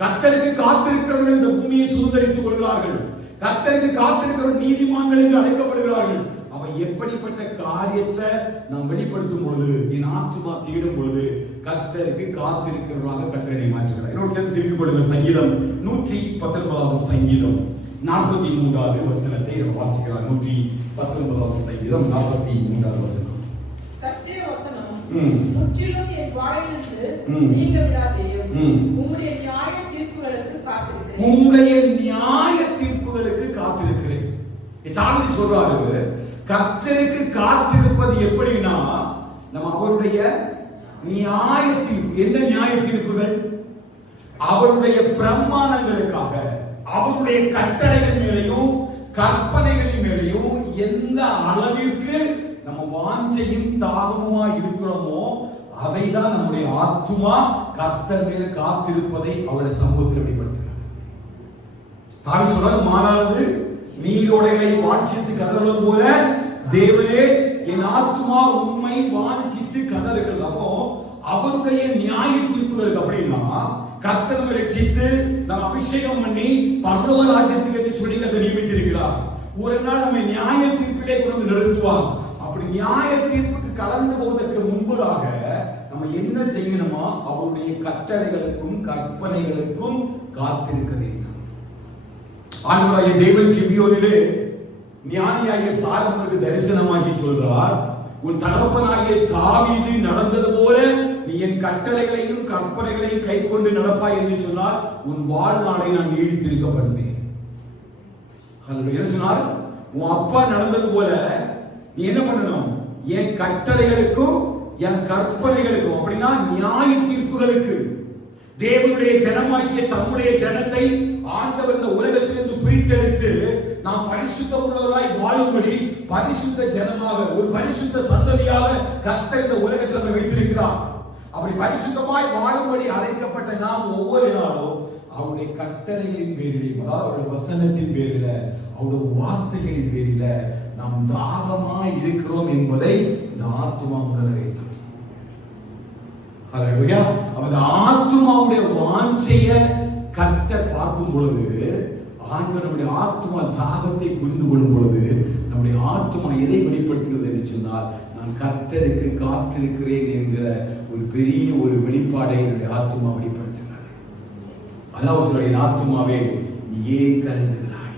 கர்த்தருக்கு காத்திருக்கிறவர்கள் இந்த பூமியை சுதந்தரித்துக் கொள்கிறார்கள். கர்த்தருக்கு காத்திருக்கிறவர்கள் நீதிமான்கள் என்று அழைக்கப்படுகிறார்கள். அவன் எப்படிப்பட்ட காரியத்தை நாம் வெளிப்படுத்தும் பொழுது, என் ஆத்துமா தேடும் பொழுது கர்த்தருக்கு காத்திருக்கிறவர்களாக கர்த்தரை மாற்றுகிறார். என்னோடு சேர்ந்து சிரித்துக் கொள்ளுங்கள். சங்கீதம் 119வது சங்கீதம் 43வது வசனத்தை வாசிக்கிறார். 119வது சங்கீதம் 43வது வசனம். சத்திய வசனம் முற்றிலும் என் வாயிலிருந்து நீங்க விடாதேயும், உம்முடைய நியாய தீர்ப்புகளுக்கு காத்திருக்கிறேன். உம்முடைய நியாய தீர்ப்புகளுக்கு காத்திருக்கிறேன். தாவீது சொல்றாரு, கர்த்தருக்கு காத்திருப்பது எப்படின்னா நம்ம அவருடைய நியாய தீர்ப்பு. என்ன நியாய தீர்ப்புகள்? அவருடைய பிரமாணங்களுக்காக, அவருடைய கட்டளைகள் மேலையும் கற்பனைகளின் மேலையும் எந்த அளவிற்கு நம்ம வாஞ்சையும் தாகமுமா இருக்கிறோமோ அதை தான் நம்முடைய ஆத்துமா கர்த்தர் மேல காத்திருப்பதை அவருடைய சமூகத்தில் வெளிப்படுத்துகிறது. தாவீது சொல்றாரு, மாறானது நீரோடைகளை வாஞ்சித்து கதறுவது போல தேவனே என் ஆத்துமா உண்மை வாஞ்சித்து கதறுகிறது. அப்போ அவருடைய நியாய தீர்ப்புகளுக்கு அப்படின்னா கர்த்தர் நம்மை ரட்சித்து நம்ம அபிஷேகம் பண்ணி பரலோக ராஜ்யத்துக்கு என்று சொல்லி கர்த்தர் நியமித்திருக்கிறார். ஒரு நாள் நம்மை நியாய தீர்ப்பிலே கொண்டு நிறுத்துவார். அப்படி நியாய தீர்ப்புக்கு கலந்து போவதற்கு முன்பதாக நம்ம என்ன செய்யணுமா? அவருடைய கட்டளைகளுக்கும் கற்பனைகளுக்கும் காத்திருக்க வேண்டும். ஆண்டவராகிய தேவன் கிபியோனிலே ஞானியாகிய சாலமோனுக்கு தரிசனமாகி சொல்றார், உன் தகப்பனாகிய தாவீது நடந்தது போல நீ என் கட்டளைகளையும் கற்பனைகளையும் கை கொண்டு நடப்பாய் என்று சொன்னார், உன் வாழ்நாளை நான் நீடித்திருக்க பண்ணுவேன். என்ன சொன்னார்? உன் அப்பா நடந்தது போல நீ என்ன பண்ணணும்? என் கட்டளைகளுக்கும் என் கற்பனைகளுக்கும், அப்படின்னா நியாய தீர்ப்புகளுக்கு, தேவனுடைய ஜனமாகிய தம்முடைய ஜனத்தை ஆண்டவர் இந்த உலகத்திலிருந்து பிரித்து பிரித்தெடுத்து நாம் பரிசுத்த உள்ளவர்களாய் வாழும்படி பரிசுத்த ஜனமாக ஒரு பரிசுத்த சந்ததியாக கர்த்தர் இந்த உலகத்தில் நம்மை வைத்திருக்கிறார். அப்படி பரிசுத்தமாய் வாழும்படி அழைக்கப்பட்ட நாம் ஒவ்வொரு நாளும் அவருடைய கட்டளைகளின் பேரிலே, அவருடைய வசனத்தின் பேரில, அவருடைய வார்த்தைகளின் பேரில நாம் தாகமாய் இருக்கிறோம் என்பதை இந்த ஆத்துமா உணர வேண்டும். ஹல்லேலூயா. அந்த ஆத்துமாவுடைய வாஞ்சைய கர்த்தர் பார்க்கும் பொழுது, ஆண்டவர் நம்முடைய ஆத்துமா தாகத்தை புரிந்து கொள்ளும் பொழுது, நம்முடைய ஆத்துமா எதை வெளிப்படுத்துகிறது என்று சொன்னால், நான் கர்த்தருக்கு காத்திருக்கிறேன் என்கிற ஒரு பெரிய ஒரு வெளிப்பாடை என்னுடைய ஆத்துமா வெளிப்படுத்துகிறது. அல்லாஹ் சொல்றார், என் ஆத்துமாவே நீ ஏன் கலங்குகிறாய்?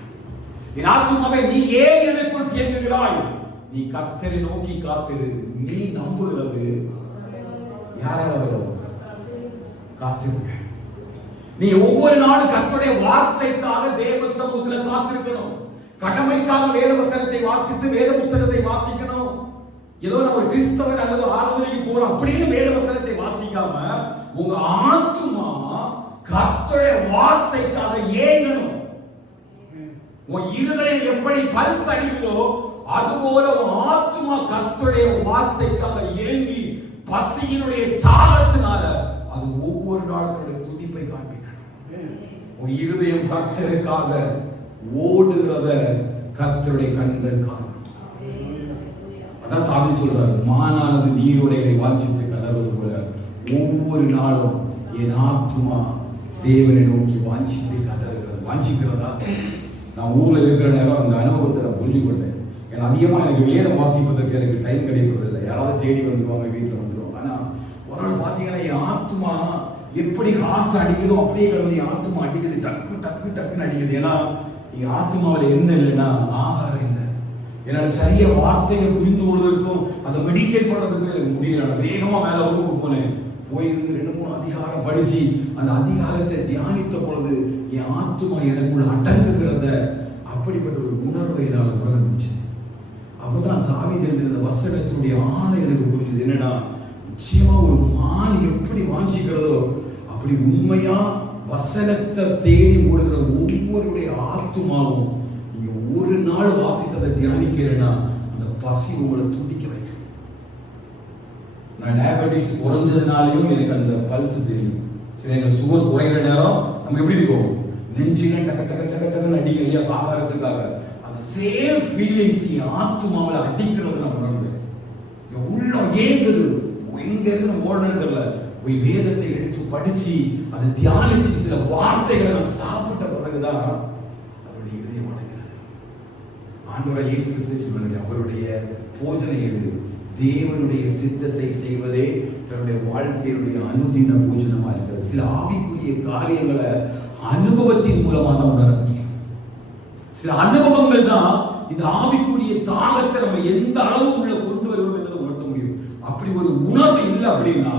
என் ஆத்துமாவே நீ ஏன் எனக்குள் தேங்குகிறாய்? நீ கர்த்தரை நோக்கி காத்திரு. நீ நம்புகிறது யாரால வரும்? காத்திருங்க. நீ ஒவ்வொரு நாளும் கர்த்தருடைய வார்த்தைக்காக தேவ சமூகத்தில் காத்திருக்கணும். கடமைக்காக வேத வசனத்தை வாசித்து வேத புஸ்தகத்தை வாசிக்கணும். ஏதோ நான் ஒரு கிறிஸ்தவர் அல்லது ஆராதனைக்கு போறோம் அப்படின்னு வேத வசனத்தை வாசிக்காம உங்க ஆத்துமா கர்த்தருடைய வார்த்தைக்காக ஏங்கணும். உன் இருதயம் எப்படி பல்ஸ் அடிக்குதோ அதுபோல உன் ஆத்துமா கர்த்தருடைய வார்த்தைக்காக ஏங்கி பசியினுடைய தாகத்தினால அது ஒவ்வொரு நாளும் துடிப்பை காண்பிக்கணும். உன் இருதயம் கர்த்தருக்காக ஓடுகிறத கர்த்தருடைய கண்கள் காணும். அதான் தாவீது சொல்றார், மானானது நீரோடைகளை வாஞ்சித்து கதறுவது போல ஒவ்வொரு நாளும் என் ஆத்துமா தேவனை நோக்கி வாஞ்சித்து கதறுகிறது. வாஞ்சிக்கிறதா? நான் ஊர்ல இருக்கிற நேரம் அந்த அனுபவத்தை நான் புரிஞ்சு கொண்டேன். ஏன்னா அதிகமா எனக்கு வேதம் வாசிப்பதற்கு எனக்கு டைம் கிடைப்பதில்லை. யாராவது தேடி வந்துருவாங்க, வீட்டில் வந்துருவாங்க. ஆனா ஒரு நாள் பாத்தீங்கன்னா என் ஆத்துமா எப்படி காற்று அடிக்குதோ அப்படியே கிடந்து என் ஆத்துமா அடிக்குது. டக்கு டக்கு டக்குன்னு அடிக்குது. ஏன்னா எங்க ஆத்துமாவில் என்ன இல்லைன்னா ஆகாரம் இல்லை. என்னால் சரியா வார்த்தையை புரிந்து கொள்வதற்கும் அதை மெடிடேட் பண்ணுறதுக்கும் எனக்கு முடியல. நான் வேகமா மேல ரூமுக்கு போனேன். போயிருந்து 2-3 அதிகாரம் படிச்சு அந்த அதிகாரத்தை தியானித்த பொழுது என் ஆத்துமா எனக்குள்ள அடங்குகிறத அப்படிப்பட்ட ஒரு உணர்வை என்னால் உணர முடிச்சு. அப்பதான் தாவீது எழுதின வசனத்தினுடைய ஆழம் எனக்கு புரிஞ்சது. என்னன்னா, நிச்சயமா ஒரு மான் எப்படி வாஞ்சிக்கிறதோ அப்படி உண்மையா வசனத்தை தேடி ஓடுகிற ஒவ்வொருடைய ஆத்துமாவும் நீங்க ஒரு நாள் வாசித்ததை தியானிக்கிறேன்னா அந்த பசி உங்களை துடிக்க வைக்கும். நான் டயபெட்டிஸ் குறைஞ்சதுனாலையும் எனக்கு அந்த பல்ஸ் தெரியும். சரி, எங்க சுகர் குறைகிற நேரம் நம்ம எப்படி இருக்கும்? நெஞ்சில டக்க டக்க டக்க டக்குன்னு அடிக்க இல்லையா ஆகாரத்துக்காக. அந்த சேம் ஃபீலிங்ஸ் ஆத்துமாவில் அடிக்கிறது நான் உணர்ந்தேன். உள்ளம் ஏங்குது. எங்க இருந்து ஓடணும் தெரியல. போய் வேதத்தை எடுத்து படிச்சு அதை தியானிச்சு சில வார்த்தைகளை நான் சாப்பிட்ட பிறகுதான் அதனுடைய இதயம் அடைகிறது. ஆண்டவராகிய இயேசு கிறிஸ்து சொன்னாரு, அவருடைய போஜனை எது? தேவனுடைய சித்தத்தை செய்வதே தன்னுடைய வாழ்க்கையினுடைய அனுதின போஜனமா இருக்கிறது. சில ஆவிக்குரிய காரியங்களை அனுபவத்தின் மூலமா தான் உணர முடியும். சில அனுபவங்கள் தான் இந்த ஆவிக்குரிய தாகத்தை நம்ம எந்த அளவு உள்ள கொண்டு வருவோம் என்பதை உணர்த்த முடியும். அப்படி ஒரு உணர்வு இல்லை அப்படின்னா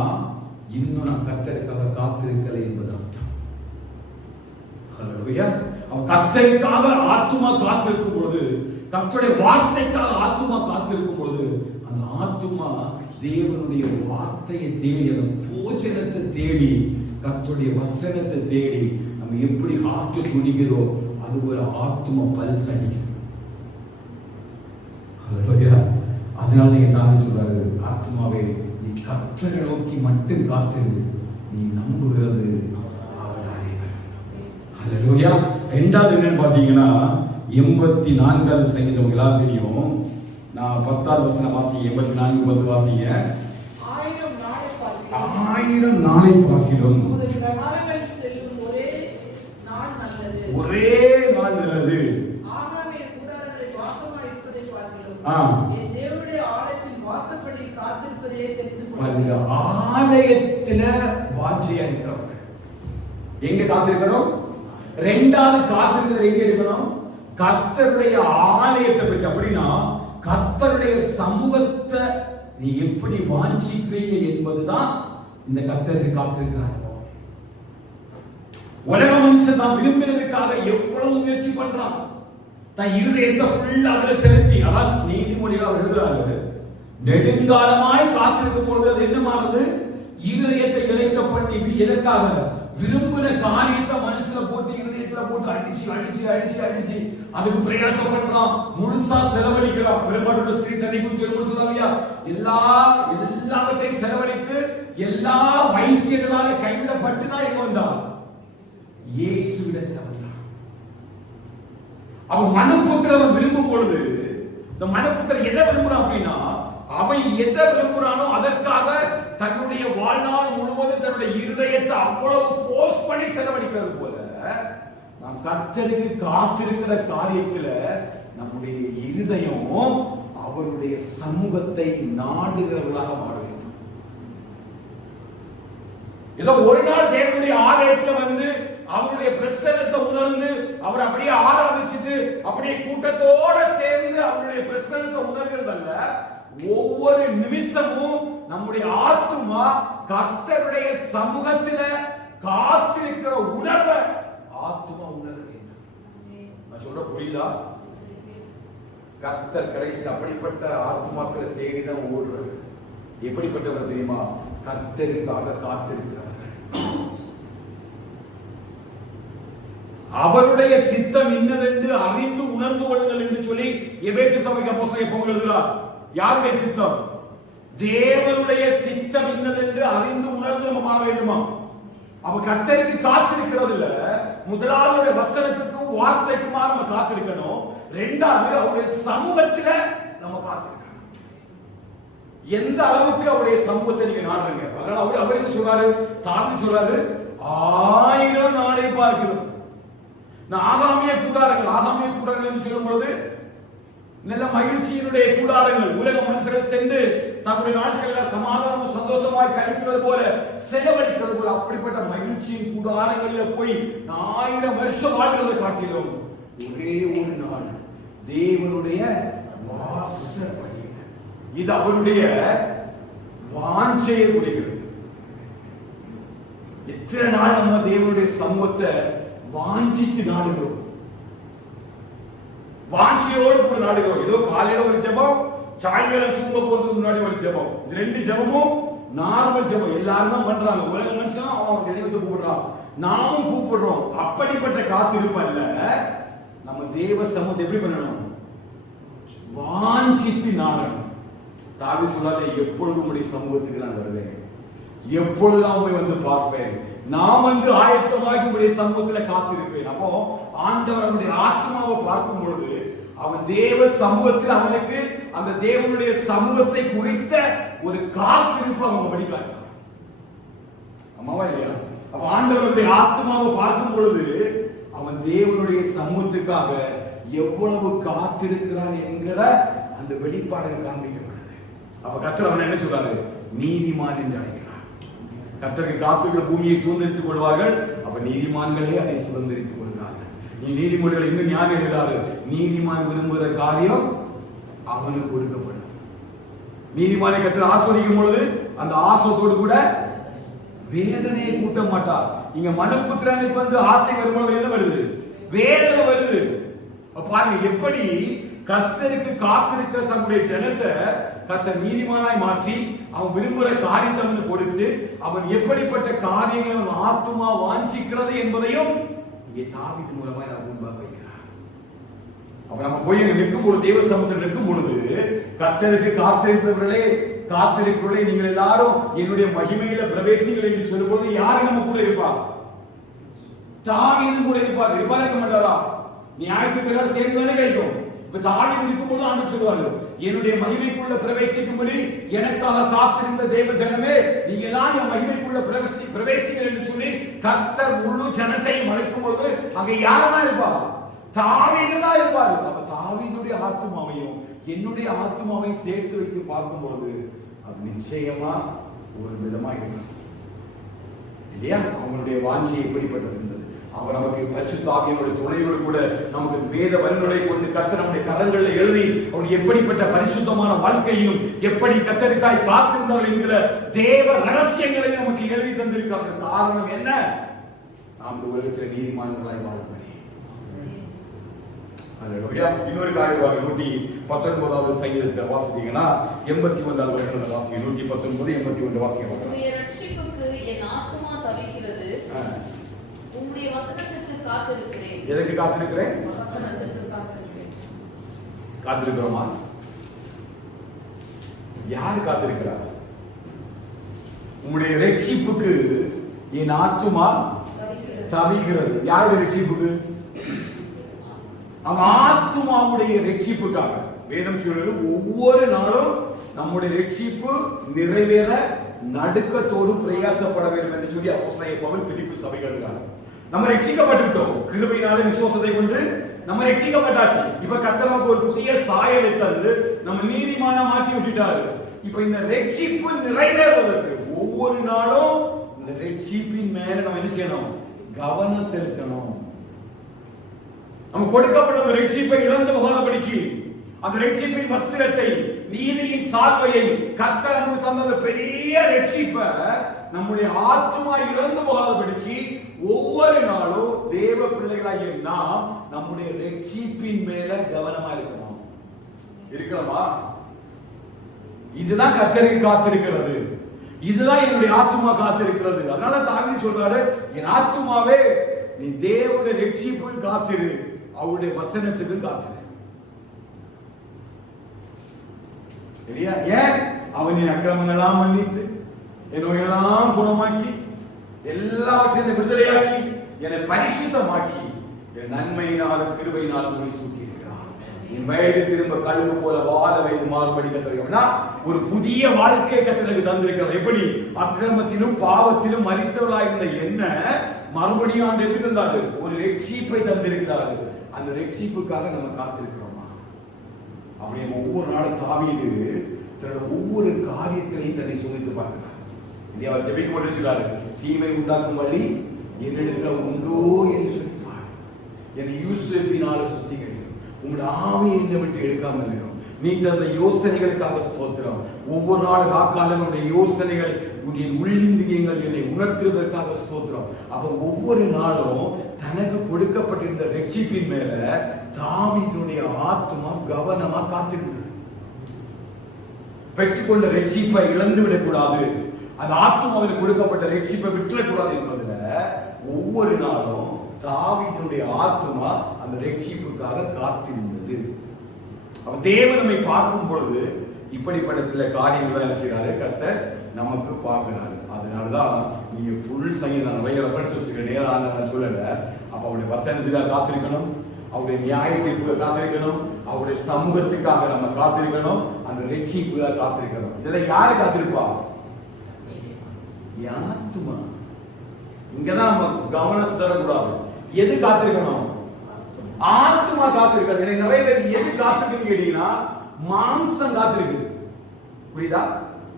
இன்னும் நான் கர்த்தருக்காக காத்திருக்கலை என்பது அர்த்தம். ஹல்லேலூயா. அவன் கர்த்தருக்காக ஆத்துமா காத்திருக்கும் பொழுது, கர்த்தருடைய வார்த்தைக்காக ஆத்துமா காத்திருக்கும் பொழுது, அந்த ஆத்துமா தேவனுடைய வார்த்தையை தேடி, அந்த போஜனத்தை தேடி, கர்த்தருடைய வசனத்தை தேடி நம்ம எப்படி காற்று துடிக்குதோ அதுபோல ஆத்துமா பல்ஸ் அடிக்கும். ஹல்லேலூயா. அதனால நீங்க தாவீது சொல்றாரு, ஆத்துமாவே நீ கர்த்தரை நோக்கி மட்டும் காத்திரு, நீ நம்புகிறது அவராலே வரும். ஹல்லேலூயா. இரண்டாவது என்னன்னு பாத்தீங்கன்னா 84வது சங்கீதம் எல்லாரும் தெரியும். நான் 10வது வசனம் வாசிங்க. 84:10 வாசிங்க. 1000 நாளை பார்க்கிலும் ஒரே நாள் நல்லது. ஆலயத்துல வாஞ்சையா இருக்கிறவங்க எங்க காத்திருக்கணும்? ரெண்டாவது காத்திருக்கிறது எங்க இருக்கணும்? கர்த்தருடைய ஆலயத்தை பற்றி. அப்படின்னா கர்த்தருடைய சமூகத்தை நீ எப்படி வாஞ்சிக்கிறீங்க என்பதுதான் இந்த கர்த்தருக்கு காத்திருக்கிறாங்க. உலக மனுஷன் தான் விரும்பினதுக்காக எவ்வளவு முயற்சி பண்றான். தன் இருதயத்தை ஃபுல்லா அதுல செலுத்தி, அதான் நீதிமொழிகள் அவர் எழுதுறாரு, நெடுங்காலமாய் காத்திருக்கும் பொழுது அது என்னமானது? இருதயத்தை இழைக்க பண்ணி. எதற்காக? விரும்பின காரியத்தை மனுஷனை போட்டு இருதயத்துல போட்டு அடிச்சு அதுக்கு பிரயாசம் பண்றான், முழுசா செலவழிக்கிறான். பெரும்பாலுள்ள ஸ்திரீ தண்ணி குடிச்சு சொன்னாங்க, எல்லாவற்றையும் செலவழித்து எல்லா வைத்தியர்களால கைவிடப்பட்டு தான் எங்க வந்தான்? இயேசுவிடத்தில் வந்தான். அவன் மனுபுத்திரன் விரும்பும் பொழுது, இந்த மனுபுத்திரன் எதை விரும்புறான் அப்படின்னா, அவன் எதை விரும்புறானோ அதற்காக தன்னுடைய வாழ்நாள் முழுவதும் தன்னுடைய இருதயத்தை அவ்வளவு ஃபோர்ஸ் பண்ணி செலவழிக்கிறது போல, நாம் கர்த்தருக்கு காத்திருக்கிற காரியத்துல நம்முடைய இருதயம் அவருடைய சமூகத்தை நாடுகிறவர்களாக மாற வேண்டும். ஏதோ ஒரு நாள் தேவனுடைய ஆலயத்துல வந்து அவருடைய பிரசன்னத்தை உணர்ந்து அவர் அப்படியே ஆராதிச்சுட்டு அப்படியே கூட்டத்தோட சேர்ந்து அவருடைய பிரசன்னத்தை உணர்கிறது அல்ல, ஒவ்வொரு நிமிஷமும் நம்முடைய ஆத்துமா கர்த்தருடைய சமூகத்துல காத்திருக்கிற உணர்வை ஆத்துமா உணர வேண்டும். நான் சொல்ற புரியுதா? கர்த்தர் கடைசியில் அப்படிப்பட்ட ஆத்துமாக்களை தேடிதான் ஓடுறது. எப்படிப்பட்டவர் தெரியுமா? கர்த்தருக்காக காத்திருக்கிறவர்கள், அவருடைய சித்தம் இன்னதென்று அறிந்து உணர்ந்து கொள்ளுங்கள் என்று சொல்லி எபேசு சபைக்கு அப்போஸ்தலன் பவுல் எழுதுகிறார். யாருடைய சித்தம்? தேவனுடைய சித்தம் இன்னதென்று அறிந்து உணர்ந்து நம்ம மாற வேண்டுமா? அப்ப கர்த்தருக்கு காத்திருக்கிறது இல்ல, முதலாவது வசனத்துக்கும் வார்த்தைக்குமா நம்ம காத்திருக்கணும். இரண்டாவது அவருடைய சமூகத்துல நம்ம காத்திருக்கணும். எந்த அளவுக்கு அவருடைய சமூகத்தை நீங்க நாடுறீங்க. அதனால அவர் என்ன சொல்றாரு? தாவீது சொல்றாரு, 1000 நாளை பார்க்கிறோம். நான் ஆகாமிய கூடாரங்கள் என்று சொல்லும் பொழுது நல்ல மகிழ்ச்சியினுடைய கூடாரங்கள், உலக மனுஷர்கள் சென்று தங்களுடைய நாட்களில் சமாதானம் சந்தோஷமாய் கழிக்கிறது போல செலவழிக்கிறது போல அப்படிப்பட்ட மகிழ்ச்சியின் கூடாரங்களில் போய் 1000 வருஷம் வாழ்கிறதை காட்டிலும் ஒரே ஒரு நாள் தேவனுடைய வாசற்படி, இது அவருடைய வாஞ்சையை குறிக்கிறது. எத்தனை நாள் நம்ம தேவனுடைய சமூகத்தை வாஞ்சித்து நாடுகிறோம், வாஞ்சியோடு கூட நாடுகிறோம். ஏதோ காலையில ஒரு ஜெபம், சாயங்காலம் தூங்க போறதுக்கு முன்னாடி ஒரு ஜெபம், இது 2 ஜெபமும் நார்மல் ஜெபம். எல்லாரும் தான் பண்றாங்க, உலக மனுஷனும் அவன் தெய்வத்தை கூப்பிடுறான், நாமும் கூப்பிடுறோம். அப்படிப்பட்ட காத்திருப்பு அல்ல, நம்ம தேவ சமூகத்தை எப்படி பண்ணணும்? வாஞ்சித்து நாடணும். தாவீது சொல்றாரு, எப்பொழுது உங்களுடைய சமூகத்துக்கு நான் வருவேன், எப்பொழுது நான் போய் வந்து பார்ப்பேன், நான் வந்து ஆயத்தமாகி உங்களுடைய சமூகத்துல காத்திருப்பேன். அப்போ ஆண்டவர் அவனுடைய ஆத்மாவை பார்க்கும் பொழுது அவன் தேவ சமூகத்தில் அவனுக்கு அந்த தேவனுடைய சமூகத்தை குறித்த ஒரு காத்திருப்பு அவங்க வழிகாட்டுறான். அம்மாவா இல்லையா? அப்ப ஆண்டவருடைய ஆத்மாவை பார்க்கும் பொழுது அவன் தேவனுடைய சமூகத்துக்காக எவ்வளவு காத்திருக்கிறான் என்கிற அந்த வெளிப்பாடு காண்பிக்கப்படுது. அப்ப கர்த்தர் அவன் என்ன சொல்றாரு? நீதிமான் என்று அழைக்கிறார். கர்த்தருக்கு காத்திருக்கிற பூமியை சுதந்திரித்துக் கொள்வார்கள், அப்ப நீதிமான்களே அதை சுதந்திரித்துக் கொள்கிறார்கள். நீ நீதிமொழிகளை இன்னும் ஞானம் எழுதாரு, நீதிமான் விரும்புகிற காரியம் அவனுக்கு கொடுக்கப்படும். நீதிமானை கர்த்தர் ஆஸ்வதிக்கும் பொழுது அந்த ஆசோத்தோடு கூட வேதனையை கூட்ட மாட்டார். இங்க மனுபுத்திரனுக்கு வந்து ஆசை வரும்போது என்ன வருது? வேதனை வருது. பாருங்க எப்படி கர்த்தருக்கு காத்திருக்கிற தன்னுடைய ஜனத்தை கர்த்தர் நீதிமானாய் மாற்றி அவன் விரும்புகிற காரியத்தை அவனுக்கு கொடுத்து அவன் எப்படிப்பட்ட காரியங்களை அவன் ஆத்துமா வாஞ்சிக்கிறது என்பதையும் இங்கே தாவீது மூலமாய் நான் முன்பாக வைக்கிறார். அப்ப நம்ம போய் அங்க நிற்கும் பொழுது, தேவ சமூகத்தில் நிற்கும் பொழுது, கர்த்தருக்கு காத்திருக்கிறவர்களே நீங்கள் எல்லாரும் என்னுடைய மகிமையில பிரவேசிங்கள் என்று சொல்லும் பொழுது யாரு நம்ம கூட இருப்பா? தாவீது கூட இருப்பார். இருக்க மாட்டாரா? நியாயத்துக்கு எல்லாரும் சேர்ந்து தானே கிடைக்கும். இப்ப தாவீது இருக்கும்போது ஆண்டவர் சொல்வாரு, என்னுடைய மகிமைக்குள்ள பிரவேசிக்கும்படி எனக்காக காத்திருந்த தேவ ஜனமே, நீங்க எல்லாம் என் மகிமைக்குள்ள பிரவேசிங்கள் என்று சொல்லி கர்த்தர் முழு ஜனத்தையும் அழைக்கும் பொழுது அங்க யாரெல்லாம் இருப்பா? தாவீது தான் இருப்பாரு. அப்ப தாவீதுடைய ஆத்துமாவையும் என்னுடைய ஆத்துமாவையும் சேர்த்து வைத்து பார்க்கும் பொழுது அது நிச்சயமா ஒரு விதமா இருக்கும் இல்லையா? அவனுடைய வாஞ்சி எப்படிப்பட்டது இருந்தது? அவன் நமக்கு பரிசுத்த ஆவியானவருடைய துணையோடு கூட நமக்கு வேத வரிகளை கொண்டு கர்த்தர் நம்முடைய கரங்களில் எழுதி அவன் எப்படிப்பட்ட பரிசுத்தமான வாழ்க்கையும் எப்படி கர்த்தருக்காய் காத்திருந்தார்கள் என்கிற தேவ ரகசியங்களை நமக்கு எழுதி தந்திருக்கிறார்கள். காரணம் என்ன? நாம் இந்த உலகத்தில் நீதிமான்களாய் வாழும்படி. அல்லேலூயா. இன்னொரு காரியம் 119வது சங்கீதத்தை வாசித்தீங்கன்னா 81வது வசனத்தை வாசிங்க. 119 81 வாசிங்க. உம்முடைய ரட்சிப்புக்கு என் ஆத்துமா தவிக்கிறது, உம்முடைய வசனத்துக்கு காத்திருக்கிறேன். எதுக்கு காத்திருக்கிறேன்? வசனத்துக்கு காத்திருக்கிறேன். காத்திருக்கிறோமா? யாரு காத்திருக்கிறார்? உங்களுடைய ரட்சிப்புக்கு என் ஆத்துமா தவிக்கிறது. யாருடைய ரட்சிப்புக்கு? அவன் ஆத்துமாவுடைய ரட்சிப்புக்காக. வேதம் சொல்றது ஒவ்வொரு நாளும் நம்முடைய ரட்சிப்பு நிறைவேற நடுக்கத்தோடு பிரயாசப்பட வேண்டும் என்று சொல்லி அப்போஸ்தலனாகிய பவுல் பிலிப்பி சபைக்கு எழுதுறார். நம்ம ரட்சிக்கப்பட்டுட்டோம், கிருபையினால விசுவாசத்தை கொண்டு நம்ம ரட்சிக்கப்பட்டாச்சு. இப்ப கர்த்தர் நமக்கு ஒரு புதிய சாயலை தந்து நம்ம நீதிமானா மாற்றி விட்டுட்டாரு. இப்ப இந்த ரட்சிப்பு நிறைவேறுவதற்கு ஒவ்வொரு நாளும் இந்த ரட்சிப்பின் மேல நம்ம என்ன செய்யணும்? கவனம் செலுத்தணும். நம்ம கொடுக்கப்பட்ட ரட்சிப்பை இழந்து போகாதபடிக்கு அந்த ரட்சிப்பின் வஸ்திரத்தை, நீதியின் சால்வையை, கர்த்தர் நமக்கு தந்த பெரிய ரட்சிப்பை நம்முடைய ஆத்துமா இழந்து போகாதபடிக்கு ஒவ்வொரு நாளும் தேவ பிள்ளைகளாகிய நாம் நம்முடைய ரட்சிப்பின் மேல கவனமா இருக்கணும். இருக்கிறோமா? இதுதான் கர்த்தருக்கு காத்திருக்கிறது. இதுதான் என்னுடைய ஆத்துமா காத்திருக்கிறது. அதனால தாவீது சொல்றாரு, என் ஆத்துமாவே நீ தேவனுடைய ரட்சிப்புக்கு காத்திரு, அவருடைய வசனத்துக்கு காத்திரு. இல்லையா? ஏன்? அவனின் அக்கிரமங்களெல்லாம் மன்னித்து, என் நோயெல்லாம் குணமாக்கி, எல்லாவற்றையும் விடுதலையாக்கி, என்னை பரிசுத்தமாக்கி, என் நன்மையினாலும் கிருபையினாலும் முடிசூட்டி இருக்கிறார். என் வயது திரும்ப கழுகு போல வாழ வயது மாறுபடி கத்திருக்கா ஒரு புதிய வாழ்க்கை கத்திற்கு தந்திருக்கிறார். எப்படி? அக்கிரமத்திலும் பாவத்திலும் மரித்தவர்களாயிருந்த என்ன மறுபடியும் ஆண்டு எப்படி தந்தாரு? ஒரு ரட்சிப்பை தந்திருக்கிறாரு. அந்த ரட்சிப்புக்காக நம்ம காத்திருக்கிறோமா? அப்படி நம்ம ஒவ்வொரு நாளும் தாவீது தன்னோட ஒவ்வொரு காரியத்திலையும் தன்னை சோதித்து பார்க்கிறார். அவர் ஜெபிக்கும் பொழுது சொல்றாரு, தீமை உண்டாக்கும் வழி என்னிடத்துல உண்டோ என்று சொல்லிப்பார். என்னை யூசுப்பினால சுத்திகரியும், உங்களுடைய ஆவியை என்னை விட்டு எடுக்காமல் இருக்கும். நீ தந்த யோசனைகளுக்காக ஸ்தோத்திரம். ஒவ்வொரு நாள் காக்காலம் நம்முடைய யோசனைகள், உன்னுடைய உள்ளிந்திரியங்கள் என்னை உணர்த்துவதற்காக ஸ்தோத்திரம். அப்ப ஒவ்வொரு நாளும் தனக்கு கொடுக்கப்பட்டிருந்த ரட்சிப்பின் மேல தாவீதுடைய ஆத்துமா கவனமா காத்திருந்தது. பெற்றுக்கொண்ட ரட்சிப்பை இழந்து விடக்கூடாது, அந்த ஆத்துமாவில் கொடுக்கப்பட்ட ரட்சிப்பை விட்டுறக்கூடாது என்பதுல ஒவ்வொரு நாளும் தாவீதுடைய ஆத்துமா அந்த ரட்சிப்புக்காக காத்திருந்தது. அப்ப தேவன் நம்மை பார்க்கும் பொழுது இப்படிப்பட்ட சில காரியங்களை என்ன செய்யறாரு? கர்த்தர் நமக்கு பார்க்கிறாரு. அதனாலதான் நீங்க ஃபுல் சங்கீதம் நிறைய ரெஃபரன்ஸ் வச்சிருக்க நேரம் நான் சொல்லல. அப்ப அவருடைய வசனத்துக்காக காத்திருக்கணும், அவருடைய நியாயத்திற்காக காத்திருக்கணும், அவருடைய சமூகத்துக்காக நம்ம காத்திருக்கணும், அந்த ரட்சிப்புக்காக காத்திருக்கணும். இதெல்லாம் யாரு காத்திருப்பா? ஆத்துமா. இங்கதான் நம்ம கவனம் தரக்கூடாது. எது காத்திருக்கணும்? ஆத்துமா காத்திருக்கணும். எனக்கு நிறைய பேர் எது காத்திருக்குன்னு கேட்டீங்கன்னா மாம்சம் காத்திருக்குது. புரியுதா?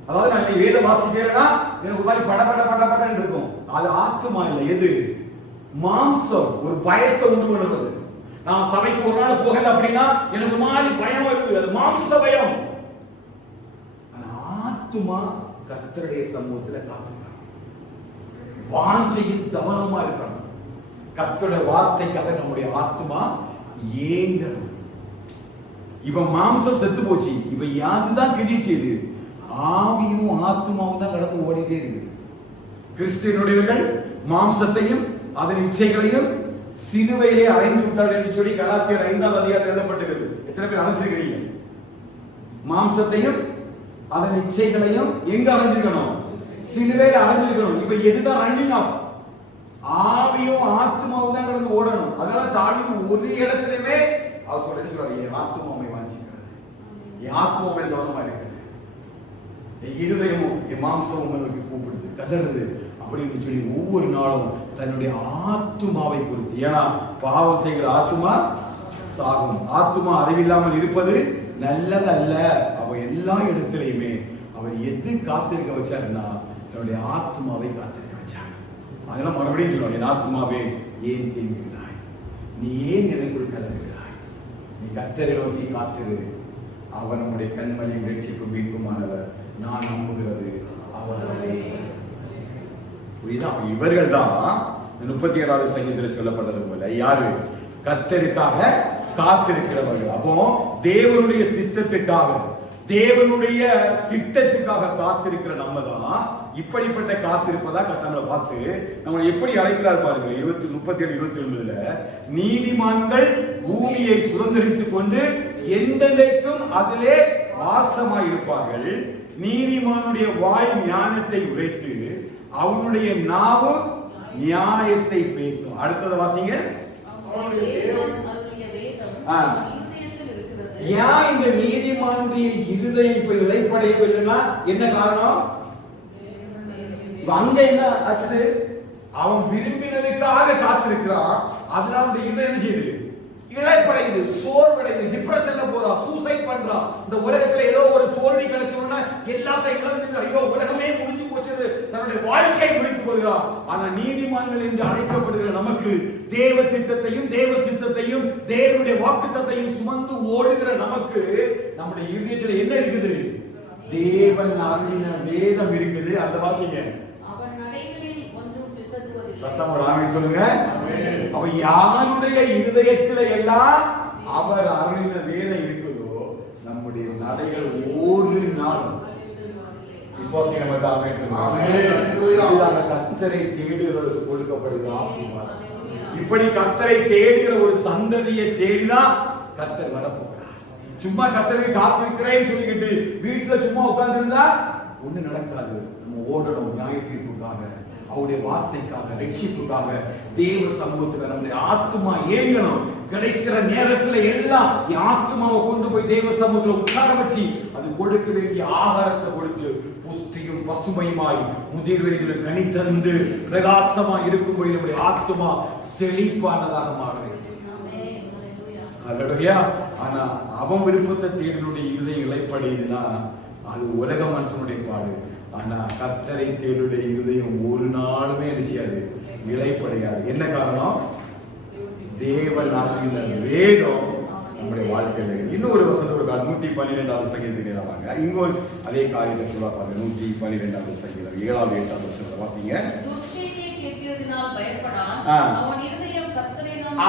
அதாவது நான் வேத வாசிக்கிறேன்னா எனக்கு ஒரு மாதிரி பட பட பட படன்னு இருக்கும். அது ஆத்துமா இல்லை. எது? மாம்சம். ஒரு பயத்தை உண்டு பண்ணுறது. நான் சபைக்கு ஒரு நாள் போகல அப்படின்னா எனக்கு மாதிரி பயம் வருது. அது மாம்ச பயம். ஆனா ஆத்துமா கர்த்தருடைய சமூகத்துல காத்திருக்கணும். வாஞ்சையில் கவனமா இருக்கணும். கர்த்தருடைய வார்த்தைக்காக நம்முடைய ஆத்துமா ஏங்கணும். இப்ப மாம்சம் செத்து போச்சு. இப்ப யாதுதான் கிழிச்சது? ஆவியும் ஆத்துமாவும் தான் கடந்து ஓடிட்டே இருக்குது. கிறிஸ்துவனுடையவர்கள் மாம்சத்தையும் அதன் இச்சைகளையும் சிலுவையிலே அறைந்து விட்டார்கள் என்று சொல்லி கலாத்தியர் 5ஆம் அதிகாரத்தில் எழுதப்பட்டிருக்கிறது. எத்தனை பேர் அடைஞ்சிருக்கிறீங்க? மாம்சத்தையும் அதன் இச்சைகளையும் எங்க அடைஞ்சிருக்கணும்? சிலுவையில் அடைஞ்சிருக்கணும். இப்ப எதுதான் ரன்னிங் ஆஃப்? ஆவியும் ஆத்மாவும் தான் கடந்து ஓடணும். அதனால தாவீது ஒரு இடத்துலயுமே அவர் சொல்றாரு, என் ஆத்மாவை வாஞ்சிக்கிறது, என் ஆத்மாவை கவனமா இருக்குது, என் இருதயமும் என் மாம்சமும் நோக்கி கூப்பிடுது, கதறுது அப்படின்னு சொல்லி ஒவ்வொரு நாளும் தன்னுடைய ஆத்துமாவை குறித்து. ஏன்னா பாவம் செய்கிற ஆத்துமா சாகும். ஆத்துமா அறிவில்லாமல் இருப்பது நல்லதல்ல. அவ எல்லா இடத்திலையுமே அவர் எது காத்திருக்க வச்சாருன்னா தன்னுடைய ஆத்துமாவை காத்திருக்க வச்சார். அதெல்லாம் மறுபடியும் சொல்லுவாங்க, என் ஆத்துமாவே ஏன் தேங்குகிறாய், நீ ஏன் எனக்குள் கலங்குகிறாய், நீ கர்த்தரை நோக்கி காத்திரு, அவர் நம்முடைய கண்மணி ரட்சிக்கும் மீட்புமானவர், நான் நம்புகிறது அவராலே. புரியுதா? இவர்கள் தான் 37வது சங்கீதத்தில் சொல்லப்பட்டது போல யாரு? கர்த்தருக்காக காத்திருக்கிறவர்கள். அப்போ தேவனுடைய சித்தத்துக்காக, தேவனுடைய திட்டத்துக்காக காத்திருக்கிற நம்ம தான் இப்படிப்பட்ட காத்திருப்பதா நம்மளை பார்த்து நம்மளை எப்படி அழைக்கிறார் பாருங்க. 37-29 நீதிமான்கள் பூமியை சுதந்திரித்துக் கொண்டு என்றென்றைக்கும் அதிலே வாசமாய் இருப்பார்கள். நீதிமானுடைய வாய் ஞானத்தை உரைத்து அவனுடைய நாவு நியாயத்தை பேசும். அடுத்தது வாசிங்க. ஏன் இந்த நீதிமானுடைய இருதயம் இப்ப இளைப்படையவில்லைன்னா என்ன காரணம்? அங்க என்ன ஆச்சு? அவன் விரும்பினதுக்காக காத்திருக்கிறான். அதனால இந்த இருதயம் என்ன செய்யுது? இளைப்படையுது, சோர்வடையுது, டிப்ரெஷன்ல போறான், சூசைட் பண்றான். இந்த உலகத்துல ஏதோ ஒரு தோல்வி கிடைச்சோம்னா எல்லாத்தையும் இழந்துட்டு ஐயோ உலகமே முடிஞ்சு போச்சு தன்னுடைய வாழ்க்கை முடித்துக் கொள்கிறான். ஆனா நீதிமான்கள் என்று அழைக்கப்படுகிற நமக்கு தேவ திட்டத்தையும் தேவ சித்தத்தையும் தேவனுடைய வாக்குத்தத்தையும் சுமந்து ஓடுகிற நமக்கு நம்முடைய இருதயத்துல என்ன இருக்குது? தேவன் அருளின வேதம் இருக்குது. அந்த வாசிங்க. சத்தம் ஆமென் சொல்லுங்க. அப்ப யாருடைய இருதயத்துல எல்லாம் அவர் அருளின வேதம் இருக்குதோ நம்முடைய நடைகள் ஒரு நாள் விசுவாசிங்க. கர்த்தரை தேடுகிறவர்களுக்கு கொடுக்கப்படுகிற ஆசீர்வாதம். இப்படி கர்த்தரை தேடுகிற ஒரு சந்ததியை தேடிதான் கர்த்தர் வரப்போகிறார். சும்மா கர்த்தருக்கு காத்திருக்கிறேன்னு சொல்லிக்கிட்டு வீட்டுல சும்மா உட்கார்ந்து இருந்தா ஒண்ணு நடக்காது. நம்ம ஓடணும் நியாய தீர்ப்புக்காக, அவருடைய வார்த்தைக்காக, ரட்சிப்புக்காக, தேவ சமூகத்துக்கு நம்முடைய ஆத்மா ஏங்கணும். கிடைக்கிற நேரத்துல எல்லாம் ஆத்மாவை கொண்டு போய் தேவ சமூகத்துல உட்கார வச்சு அது கொடுக்க வேண்டிய ஆகாரத்தை கொடுத்து புஷ்டியும் பசுமையுமாய் முதிர் வயதில் கனி தந்து பிரகாசமாய் இருக்கும்படி நம்முடைய ஆத்மா செழிப்பானதாக மாற வேண்டும். ஆனா அவன் விருப்பத்தை தேடனுடைய இருதயம் இளைப்படையுதுன்னா அது உலக மனுஷனுடைய பாடு. ஆனா கர்த்தரை தேடுடைய இருதயம் ஒரு நாளுமே நிச்சயாது இளைப்படையாது. என்ன காரணம்? தேவன் அருளின வேதம் நம்முடைய வாழ்க்கையில. இன்னொரு வசனம் ஒரு 112வது சங்கீதத்தில் வாங்க. இங்கொரு அதே காரியத்தை சொல்ல பாருங்க. 112வது சங்கீதம் 7வது 8வது வசனத்தை வாசிங்க.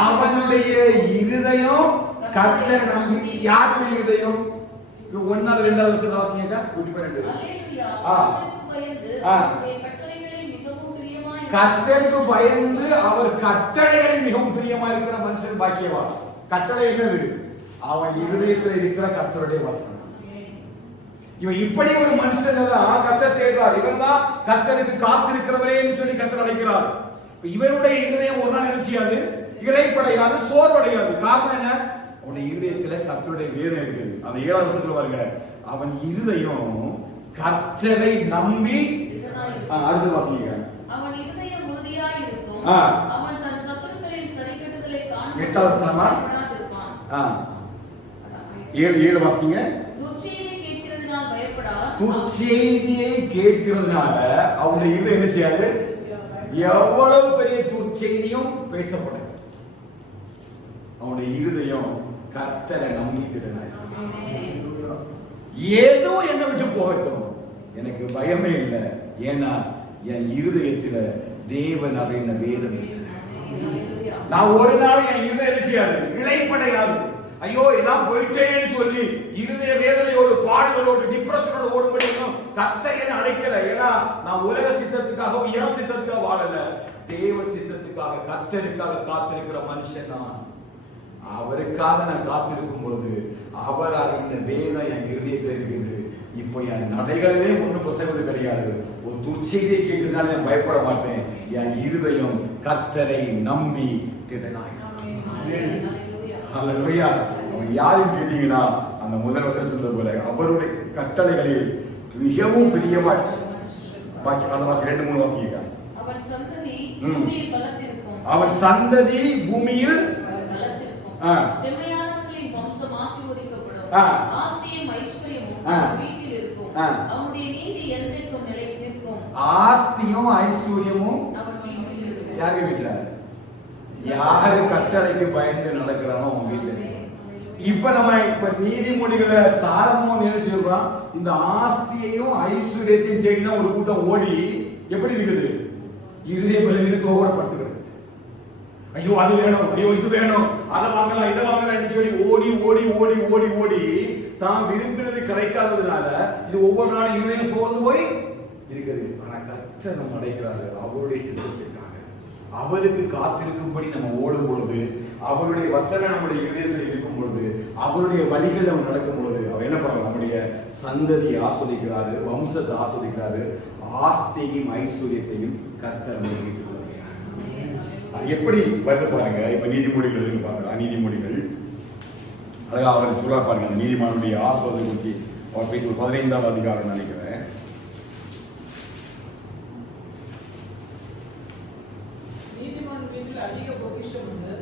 அவனுடைய இருதயம் கர்த்தரை நம்பி. யாருடைய இருதயம்? 1வது 2வது வசனத்தை வாசிங்க. 112. கர்த்தருக்கு பயந்து அவர் கட்டளைகளில் மிகவும் பிரியமா இருக்கிற மனுஷன் பாக்கியவான். கட்டளை என்னது? அவன் இருதயத்தில் இருக்கிற கர்த்தருடைய வசனம். இவன் இப்படி ஒரு மனுஷன் தான் கர்த்தர் தேடுறார். இவன் தான் கர்த்தருக்கு காத்திருக்கிறவரேன்னு சொல்லி கர்த்தர் அழைக்கிறார். இவனுடைய இருதயம் ஒரு நாள் என்ன செய்யாது? இளைப்படையாது, சோர்வடையாது. காரணம் என்ன? அவனுடைய இருதயத்துல கர்த்தருடைய வேதம் இருக்குது. அந்த 7வது வசனத்துல பாருங்க. அவன் இருதயம் கர்த்தரை நம்பி. அடுத்து வாசிங்க. அவன் இருதயம் உறுதியாய் இருக்கும். அவன் தன் சத்துருக்களின் சரிக்கட்டுதலை காண 8வது வசனமா? 7 வாசிங்க. துர்ச்செய்தியை கேட்கிறதுனால பயப்படான். துர்ச்செய்தியை கேட்கிறதுனால அவனுடைய இருதயம் என்ன செய்யாது? எவ்வளவு பெரிய துர்ச்செய்தியும் பேசப்படும். அவனுடைய இருதயம் கர்த்தரை நம்பி திடனாய். ஏதோ என்னை விட்டு போகட்டும், எனக்கு பயமே இல்லை. ஏன்னா என் இருதயத்துல தேவன் அருளின வேதம் இருக்கு. நான் ஒரு நாள் என் இருதயம் செய்யாது, இளைப்படையாது. ஐயோ எல்லாம் போயிட்டேன்னு சொல்லி இருதய வேதனையோடு, பாடுகளோடு, டிப்ரெஷனோடு ஓட முடியும். கர்த்தர் என்ன அழைக்கல. ஏன்னா நான் உலக சித்தத்துக்காக, என் சித்தத்துக்காக வாழல, தேவ சித்தத்துக்காக, கர்த்தருக்காக காத்திருக்கிற மனுஷன் நான். அவருக்காக நான் காத்திருக்கும் பொழுது அவர் இந்த வேதம் என் இருதயத்தில் இருக்குது. இப்போ என் நடைகளிலே ஒன்றும் பிசைவது கிடையாது. ஒரு துர்ச்செய்தியை கேட்கிறதுனால நான் பயப்பட மாட்டேன். என் இருதயம் கர்த்தரை நம்பி திடனாயிருக்கும். அவன் யாரும் கேட்டீங்கன்னா அந்த முதல் வசனம் சொல்றது போல அவருடைய கட்டளைகளில் மிகவும் பிரியமா. பாக்கி அந்த வாசி 2-3 வாசிங்க. அவன் சந்ததி பூமியில் பலத்திருக்கும். அவன் சந்ததி பூமியில் செம்மையானவர்களின் வம்சம் ஆசீர்வதிக்கப்படும். ஆஸ்தியும் ஐஸ்வர்யமும் வீட்டில் இருக்கும். அவனுடைய நீதி என்றென்றும் நிலைத்திருக்கும். ஆஸ்தியும் ஐஸ்வர்யமும் அவன் வீட்டில் இருக்கும். யாருக்கு வீட்ல? யாரு கட்டளைக்கு பயந்து நடக்கிறானோ அவன் வீட்டுல. இப்ப நம்ம நீதிமொழிகளை சாலமோன் என்ன சொல்றான்? இந்த ஆஸ்தியையும் ஐஸ்வர்யத்தையும் தேடிதான் ஒரு கூட்டம் ஓடி எப்படி இருக்குது? இருதய பலவீனத்தோட படுத்துக்கிறது. ஐயோ அது வேணும், ஐயோ இது வேணும், அதை வாங்கலாம் இதை வாங்கலாம் சொல்லி ஓடி ஓடி ஓடி ஓடி ஓடி தான் விரும்பினது கிடைக்காததுனால இது ஒவ்வொரு நாளும் இருதயம் சோர்ந்து போய் இருக்குது. ஆனா கர்த்தர் நம்ம அடைக்கிறாரு அவருடைய சித்தத்திற்காக. அவருக்கு காத்திருக்கும்படி நம்ம ஓடும் பொழுது, அவருடைய வசனம் நம்முடைய இதயத்தில் இருக்கும் பொழுது, அவருடைய வழிகள் நம்ம நடக்கும் பொழுது அவர் என்ன பண்ணுவாங்க? நம்முடைய சந்ததியை ஆஸ்வதிக்கிறாரு, வம்சத்தை ஆஸ்வதிக்கிறாரு, ஆஸ்தியையும் ஐஸ்வர்யத்தையும் கர்த்தர் நம்ம வீட்டுக்கு வருகிறார். அது எப்படி வருது பாருங்க. இப்ப நீதிமொழிகள் இருக்கு பாருங்க. நீதிமொழிகள் அழகா அவர் சொல்ல பாருங்க. அந்த நீதிமானுடைய ஆஸ்வாதத்தை பற்றி அவர் பேசி 15வது அதிகாரம் நினைக்கிறேன். அதிக பொக்கிஷம் உண்டு.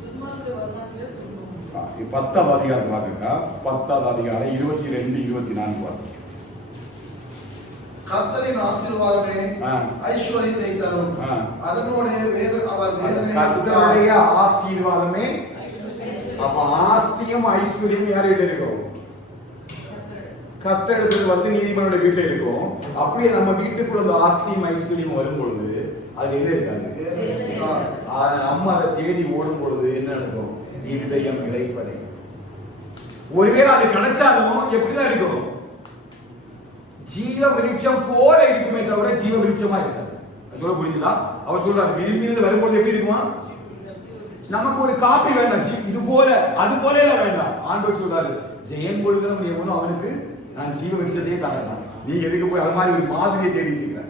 துன்மார்க்கருடைய வருமானத்திலே துன்பம். 10வது அதிகாரம் பாருங்க. 10வது அதிகாரம் 22 24 வாசிங்க. கர்த்தரின் ஆசீர்வாதமே ஐஸ்வரியத்தை தரும். அதனோட அவர் கர்த்தருடைய ஆசீர்வாதமே. அப்ப ஆஸ்தியும் ஐஸ்வர்யம் யார்கிட்ட இருக்கும்? கர்த்தரிடத்துல வந்து நீதிமன்ற வீட்டுல இருக்கும். அப்படியே நம்ம வீட்டுக்குள்ள அந்த ஆஸ்தியும் ஐஸ்வர்யம் வரும் பொழுது அது என்ன இருக்காது. நம்ம அதை தேடி ஓடும் பொழுது என்ன நடக்கும்? இருதயம் இளைப்படை. ஒருவேளை அது கிடைச்சாலும் எப்படிதான் இருக்கும்? ஜீவ விருட்சம் போல இருக்குமே தவிர ஜீவ விருட்சமா இருக்காது. சொல்ல புரிஞ்சுதா? அவர் சொல்றாரு விரும்பினது வரும்போது எப்படி இருக்குமா? நமக்கு ஒரு காப்பி வேண்டாம், இது போல அது போல வேண்டாம். ஆண்டவர் சொல்றாரு ஜெயம் கொள்கிறவன் எவனோ அவனுக்கு நான் ஜீவ விருட்சத்தையே தரேன். நீ எதுக்கு போய் அது மாதிரி ஒரு மாதிரியை தேடிட்டு இருக்கிற?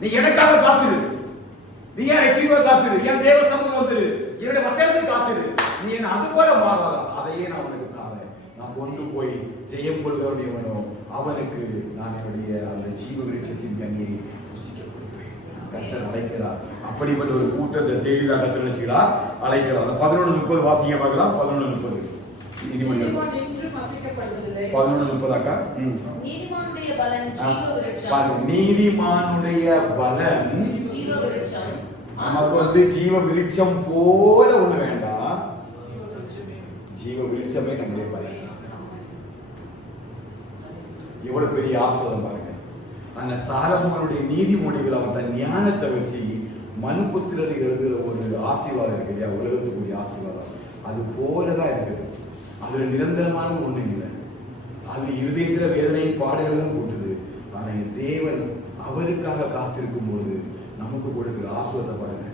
நீ எனக்காக காத்துரு, நீ ஏன் ரட்சிப்பாக காத்துரு, என் தேவ சமூகம் வந்துரு, என்னுடைய வசனத்தை காத்துரு. நீ என்ன அது போல மாறாத, அதையே நான் அவனுக்கு தாரேன். நான் கொண்டு போய் ஜெயம் கொள்கிறவன் எவனோ அவனுக்கு நான் என்னுடைய அந்த ஜீவ விருட்சத்தின் கனியை புசிக்க கொடுப்பேன். கர்த்தர் அழைக்கிறார். அப்படிப்பட்ட ஒரு கூட்டத்தை தேடிதான் கர்த்தர் நினைச்சுக்கிறார், அழைக்கிறார். அந்த 11:30 வாசிங்க பார்க்கலாம். 11:30 நீதிமன்றம் 11:30 அக்கா. நீதிமானுடைய பலன் ஜீவ விருட்சம். நீதிமானுடைய பலன் ஜீவ விருட்சம். நமக்கு வந்து ஜீவ விருட்சம் போல ஒண்ணு வேண்டாம், ஜீவ விருட்சமே நம்முடைய பலன். எவ்வளவு பெரிய ஆசீர்வாதம் பாருங்க. அந்த சாலமோனுடைய நீதிமொழிகள் அவன் தன் ஞானத்தை வச்சு மனுபுத்திரரை எழுதுகிற ஒரு ஆசீர்வாதம் இருக்கு இல்லையா, உலகத்துக்குரிய ஆசீர்வாதம். அது போலதான் இருக்குது. அதுல நிரந்தரமான ஒண்ணு இல்லை. அது இருதயத்துல வேதனையும் பாடுகள் தான் கூட்டுது. ஆனா தேவன் அவருக்காக காத்திருக்கும் போது நமக்கு கொடுக்கிற ஆசீர்வாதத்தை பாருங்க.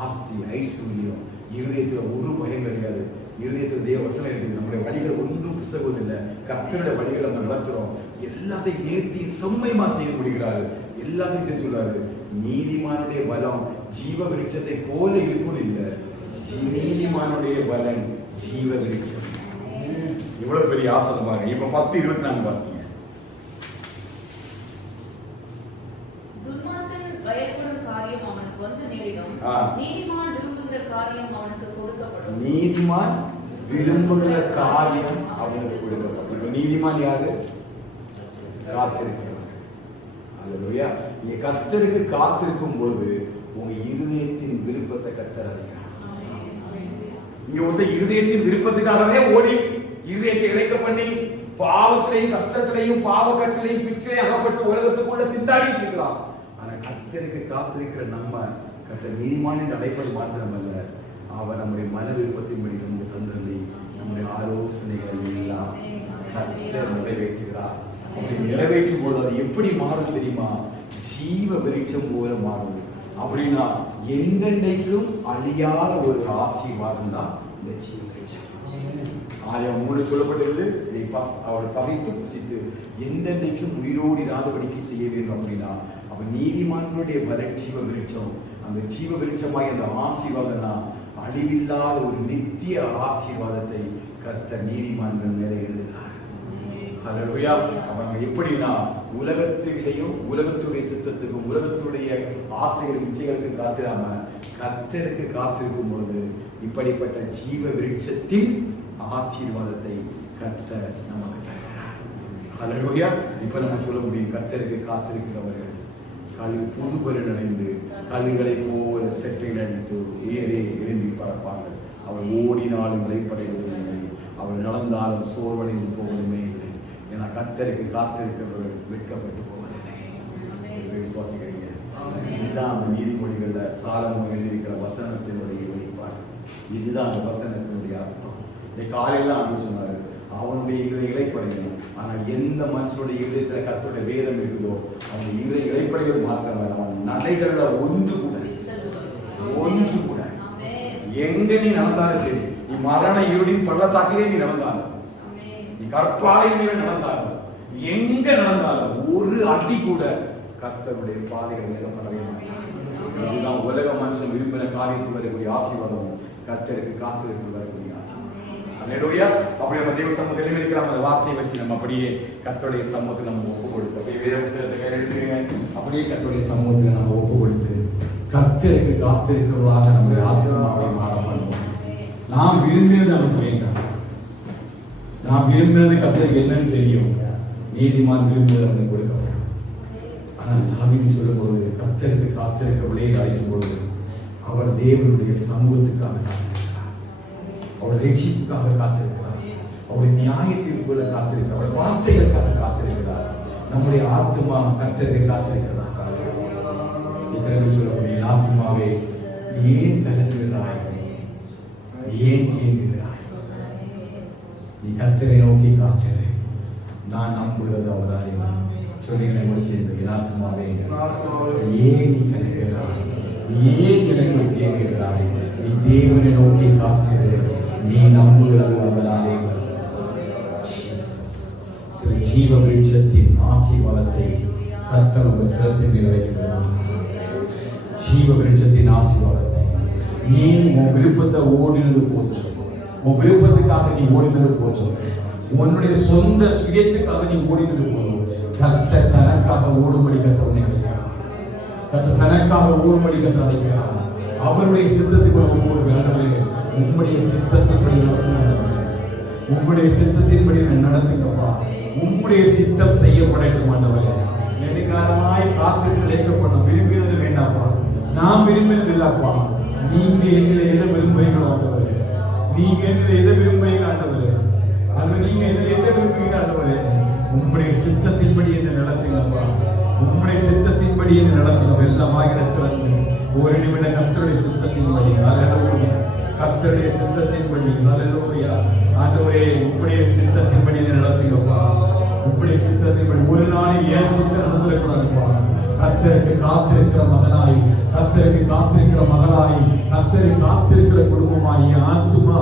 ஆஸ்தி ஐஸ்வர்யம், இருதயத்துல ஒரு பயம் கிடையாது. இருதயத்துல தேவ வசனம் இருக்குது. நம்முடைய வழிகள் ஒன்றும் புஸ்தகம் இல்லை. கர்த்தருடைய வழிகளை நம்ம நடத்துறோம். எல்லாத்தையும் நேர்த்தி செம்மைமா செய்ய முடிகிறாரு. எல்லாத்தையும் செய்ய சொல்றாரு. நீதிமானுடைய பலம் ஜீவ விருட்சத்தை போல இருக்கும் இல்லை, நீதிமானுடைய பலன் ஜீவ விருட்சம். இவ்வளவு பெரிய ஆசீர்வாதம் பாருங்க. இப்ப 10:24 வாசிங்க. துன்மார்க்கன் பயப்படும் காரியம் அவனுக்கு வந்து நேரிடும். நீதிமான் விரும்புகிற காரியம் அவனுக்கு கொடுக்கப்படும். நீதிமான் விரும்புகிற காரியம் அவனுக்கு கொடுக்கப்படும். இப்ப நீதிமான் யாரு? காத்திருக்கிறவன். அல்லேலூயா. நீ கர்த்தருக்கு காத்திருக்கும் பொழுது உங்க இருதயத்தின் விருப்பத்தை கர்த்தர் அறிகிறார். இங்க ஒருத்தர் இருதயத்தின் விருப்பத்துக்காகவே ஓடி இருதயத்தை இழைக்க பண்ணி பாவத்திலையும் கஷ்டத்திலையும் பாவக்கட்டிலையும் பிச்சையும் அகப்பட்டு உலகத்துக்குள்ள திண்டாடிட்டு இருக்கிறான். ஆனா கர்த்தருக்கு காத்திருக்கிற நம்ம கர்த்தர் நீதிமான் என்று அழைப்பது மாத்திரமல்ல, அவர் நம்முடைய மன விருப்பத்தின்படி நமக்கு தந்ததை நம்முடைய ஆலோசனைகள் எல்லாம் கர்த்தர் நிறைவேற்றுகிறார். அப்படி நிறைவேற்றும் போது அது எப்படி மாறும் தெரியுமா? ஜீவ விருட்சம் போல மாறும். அப்படின்னா எந்தெண்டைக்கும் அழியாத ஒரு ஆசீர்வாதம் தான் இந்த ஜீவ விருட்சம். ஆலயம் 3 சொல்லப்பட்டிருது. அவர் தவித்து புசித்து எந்தெண்டைக்கும் உயிரோடிடாதபடிக்கு செய்ய வேண்டும். அப்படின்னா அப்ப நீதிமான்களுடைய பலன் ஜீவ விருட்சம். அந்த ஜீவ விருட்சமாய் அந்த ஆசீர்வாதம்னா அழிவில்லாத ஒரு நித்திய ஆசீர்வாதத்தை கர்த்தர் நீதிமான்கள் மேலே எழுதுகிறார். ஹல்லேலூயா. அவங்க எப்படின்னா உலகத்திலேயும் உலகத்துடைய சித்தத்துக்கும் உலகத்துடைய ஆசைகள் இச்சைகளுக்கு காத்திராம கர்த்தருக்கு காத்திருக்கும் பொழுது இப்படிப்பட்ட ஜீவ விருட்சத்தின் ஆசீர்வாதத்தை கர்த்தர் நமக்கு தருகிறார். ஹல்லேலூயா. இப்ப நம்ம சொல்ல முடியும், கர்த்தருக்கு காத்திருக்கிறவர்கள் புதுபலன் அடைந்து கழுகளை போல செட்டையில் அடித்து ஏறே எழும்பி பறப்பார்கள். அவர் ஓடினாலும் இளைப்படைவதில்லை, அவர் நடந்தாலும் சோர்வடைந்து போவதுமே இல்லை. ஏன்னா கர்த்தருக்கு காத்திருக்கிறவர்கள் வெட்கப்பட்டு போவதில்லை. விசுவாசிக்கிறீங்க? இதுதான் அந்த நீதிமொழிகள்ல சாலமோன் எழுதியிருக்கிற வசனத்தினுடைய வெளிப்பாடு. இதுதான் அந்த வசனத்தினுடைய அர்த்தம். இந்த காலையில ஆண்டு சொன்னாரு, அவனுடைய இதய இழைப்படையணும். ஆனா எந்த மனுஷனுடைய இதயத்துல கர்த்தருடைய வேதம் இருக்குதோ அவன் இதய இழைப்படைகள் மாத்திரமல்ல, அவன் நடைகள்ல ஒன்று கூட எங்க நீ நடந்தாலும் சரி, நீ மரண இருளின் பள்ளத்தாக்கிலே நீ நடந்தாலும், நீ கற்பாலையிலே நடந்தாலும், எங்க நடந்தாலும் ஒரு அடி கூட கர்த்தருடைய பாதைகள் விலகப்படவே மாட்டான். இதுதான் உலக மனுஷன் விரும்பின காரியத்தில் வரக்கூடிய ஆசீர்வாதம், கர்த்தருக்கு காத்திருக்கு வரக்கூடிய ஆசீர்வாதம். அல்லேலூயா. அப்படி நம்ம தேவ சமூகத்தில் இருக்கிற அந்த வார்த்தையை வச்சு நம்ம அப்படியே கர்த்தருடைய சமூகத்தில் நம்ம ஒப்பு கொடுத்து, அப்படியே வேத புத்தகத்தை கையில் எடுத்துக்கங்க, அப்படியே கர்த்தருடைய சமூகத்தில் நம்ம ஒப்பு கொடுத்து கர்த்தருக்கு காத்திருக்கிறவர்களாக நம்முடைய ஆத்மாவை மாற பண்ணுவோம். நாம் விரும்பினது நமக்கு வேண்டாம். நாம் விரும்பினது கர்த்தருக்கு என்னன்னு தெரியும். நீதிமான் விரும்பினது நமக்கு கொடுக்கப்படும். ஆனால் தாவீது சொல்லும்போது கர்த்தருக்கு காத்திருக்க விளையை அழைக்கும் பொழுது அவர் தேவனுடைய சமூகத்துக்காக காத்திருக்கிறார், அவருடைய ரட்சிப்புக்காக காத்திருக்கிறார், அவருடைய நியாய தீர்ப்புகளை காத்திருக்கிறார், அவருடைய வார்த்தைகளுக்காக காத்திருக்கிறார். நம்முடைய ஆத்மா கர்த்தருக்கு காத்திருக்கிறதா? சொல்லக்கூடிய ஆத்மாவே, நீ ஏன் கலங்குகிறாய்? நீ ஏன் தேங்குகிறாய்? நீ கர்த்தரை நோக்கி காத்திரு, நான் நம்புகிறது அவராலே வரும். சொல்லிகளை முடிச்சிருந்த என் ஆத்மாவே, ஏன் நீ கலங்குகிறாய்? நீ ஏன் எனக்கு தேங்குகிறாய்? நீ தேவனை நோக்கி காத்திரு, நீ நம்புகிறது அவராலே வரும். சில ஜீவ விருட்சத்தின் ஆசீர்வாதத்தை கர்த்தர் உங்கள் சிரசில் நிறைவேற்றுகிறார். ஜீவ விருட்சத்தின் ஆசீர்வாதத்தை நீ உன் விருப்பத்தை ஓடினது போதும், உன் விருப்பத்துக்காக நீ ஓடினது போதும், உன்னுடைய சொந்த சுயத்துக்காக நீ ஓடினது போதும். கர்த்தர் தனக்காக ஓடும்படி கர்த்தர் உன்னை அழைக்கிறார். கர்த்தர் தனக்காக ஓடும்படி கர்த்தர் அழைக்கிறார். அவருடைய சித்தத்துக்கு நம்ம ஓடு வேண்டவே. உம்முடைய சித்தத்தின்படி நடத்துங்க, உம்முடைய சித்தத்தின்படி நடத்துங்கப்பா. உம்முடைய சித்தம் செய்யப்படட்டும் ஆண்டவரே. நெடுங்காலமாய் காத்து இழைக்கப்பட்ட விரும்பினது வேண்டாப்பா, நான் விரும்பினது இல்லப்பா. நீங்க எங்களை எதை விரும்புறீங்களோ ஆண்டவரே, நீங்க எங்களை எதை விரும்புறீங்க ஆண்டவரே, நீங்க எங்களை எதை விரும்புறீங்க ஆண்டவரே, உம்முடைய சித்தத்தின்படி என்ன நடத்துங்கப்பா. உம்முடைய சித்தத்தின்படி என்ன நடத்துங்க. வெள்ளமாக இடத்திலிருந்து ஒரு நிமிடம் கர்த்தருடைய சித்தத்தின்படி, ஹல்லேலூயா, கர்த்தருடைய சித்தத்தின்படி, ஹல்லேலூயா. ஆண்டவரே, உம்முடைய சித்தத்தின்படி நடத்துங்கப்பா. உம்முடைய சித்தத்தின்படி ஒரு நாளில் ஏன் சித்தம் நடந்துடக்கூடாதுப்பா. கர்த்தருக்கு காத்திருக்கிற மகனாய், கர்த்தருக்கு காத்திருக்கிற மகளாய், கர்த்தரை காத்திருக்கிற குடும்பமாய் ஆத்துமா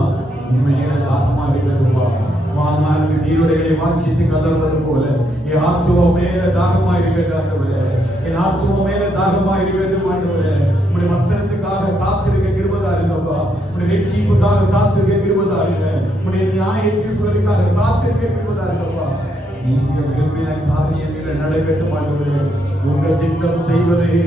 உண்மையான தாகமாக இருக்கட்டும்பா. வானானது நீரோடைகளை வாஞ்சித்து கதறுவது போல என் ஆத்துவ மேல தாகமாக இருக்கட்டும் ஆண்டவரே. என் ஆத்துவ மேல தாகமாக இருக்கட்டும் ஆண்டவரே. உங்களுடைய வசனத்துக்காக காத்திருக்க கிருபையா இருங்கப்பா. உங்களுடைய ரட்சிப்புக்காக காத்திருக்க கிருபையா இருங்க. உங்களுடைய நியாய தீர்ப்புகளுக்காக காத்திருக்க கிருபையா இருங்கப்பா. நீங்க விரும்பின காரியங்கள் நடைபெற்ற ஆண்டவரே. உங்க சித்தம் செய்வதே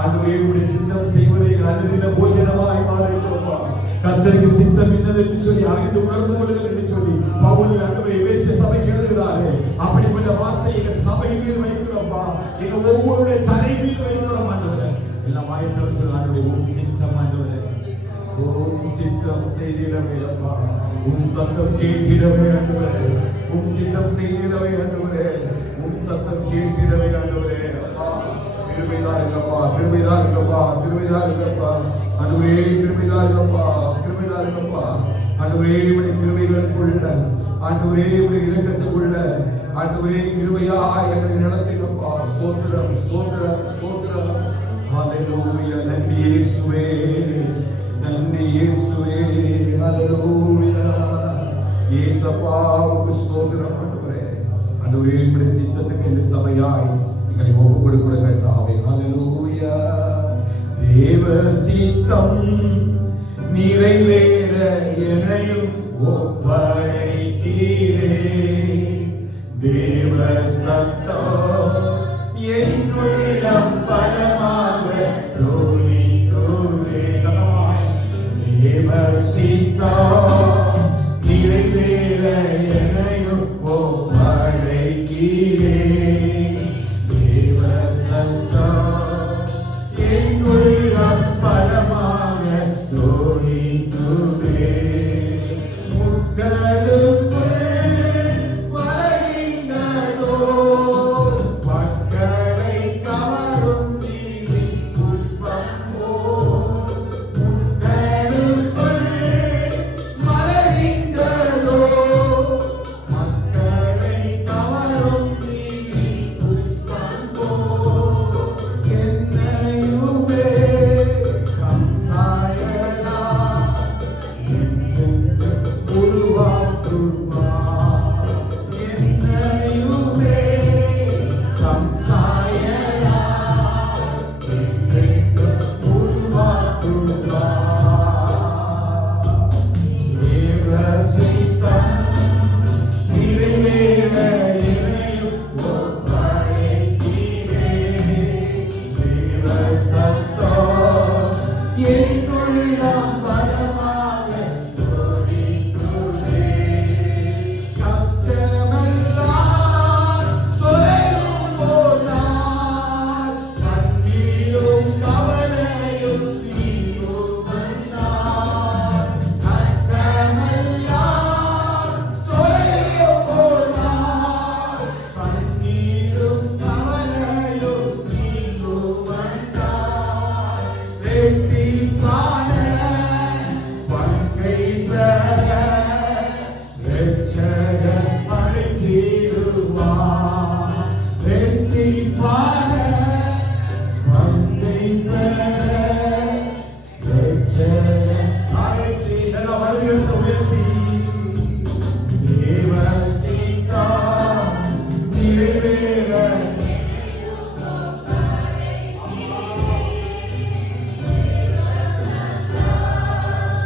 ஆண்டவரே, உங்களுடைய சித்தம் செய்வதே அன்றுதின போஜனமாய் மாறிட்டோம்ப்பா. கர்த்தருக்கு சித்தம் என்னது என்று சொல்லி அறிந்து உணர்ந்து கொள்ளுங்கள் என்று சொல்லி பவுல் ஆண்டவரே எபேசிய சபைக்கு எழுதுகிறாரே. அப்படிப்பட்ட வார்த்தை எங்க சபையின் மீது வைக்கிறோம்ப்பா. எங்க ஒவ்வொருடைய தலை மீது வைக்கிறோம் ஆண்டவரே. எல்லாம் ஆயத்தில் சொல்ல ஆண்டவரே, உன் சித்தம் ஆண்டவரே, உன் சித்தம் செய்திடவே அப்பா. உன் சத்தம் கேட்டிடவே ஆண்டவரே, உன் சித்தம் செய்திடவே ஆண்டவரே, உன் சத்தம் கேட்டிடவே ஆண்டவரே. அப்பா கிருபைதான் இருக்கப்பா, கிருபைதான் இருக்கப்பா, கிருபைதான் இருக்கப்பா ஆண்டவரே, கிருபைதான் இருக்கப்பா, கிருபைதான் இருக்கப்பா ஆண்டவரே. உடைய கிருபைகளுக்குள்ள ஆண்டவரே, உடைய இரக்கத்துக்குள்ள ஆண்டவரே கிருபையா எங்களை நடத்துங்கப்பா. ஸ்தோத்திரம், ஸ்தோத்திரம், ஸ்தோத்திரம். ஹல்லேலூயா. நன்றி இயேசுவே, நன்றி இயேசுவே. ஹல்லேலூயா. இயேசப்பா உமக்கு ஸ்தோத்திரம் ஆண்டவரே. ஆண்டவரே, உம்முடைய சித்தத்துக்கு இந்த சபையாய் எங்களை ஒப்பு கொடுக்கிற கர்த்தாவே. ஹல்லேலூயா. தேவ சித்தம் நிறைவேற என்னையும் ஒப்படைக்கிறே. தேவ சத்தம் என் உள்ளம் பலமாக தோணித்தோரே. தேவ சித்தம் நிறைவேற என்னையும் ஒப்படைக்கிறே. தேவ சத்தம் என் உள்ளம் பலமாக தோணித்தோரே.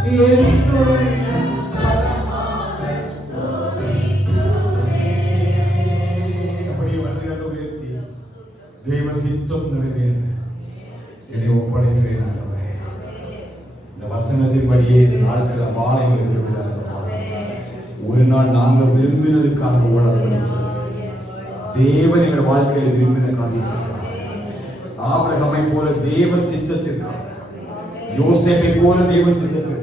அப்படியே வலதுகரத்தை உயர்த்தி தேவ சித்தம் நிறைவேற என்னை ஒப்படைக்கிறேன் ஆண்டவரே. இந்த வசனத்தின்படியே இந்த நாட்களை வாழ எங்களுக்கு விடாதப்பா. ஒரு நாள் நாங்க விரும்பினதுக்காக ஓடாதபடிக்கு தேவன் எங்கள் வாழ்க்கையில விரும்பின காரியத்திற்காக, ஆபிரகாமை போல தேவ சித்தத்திற்காக, யோசேப்பை போல தேவ சித்தத்திற்காக,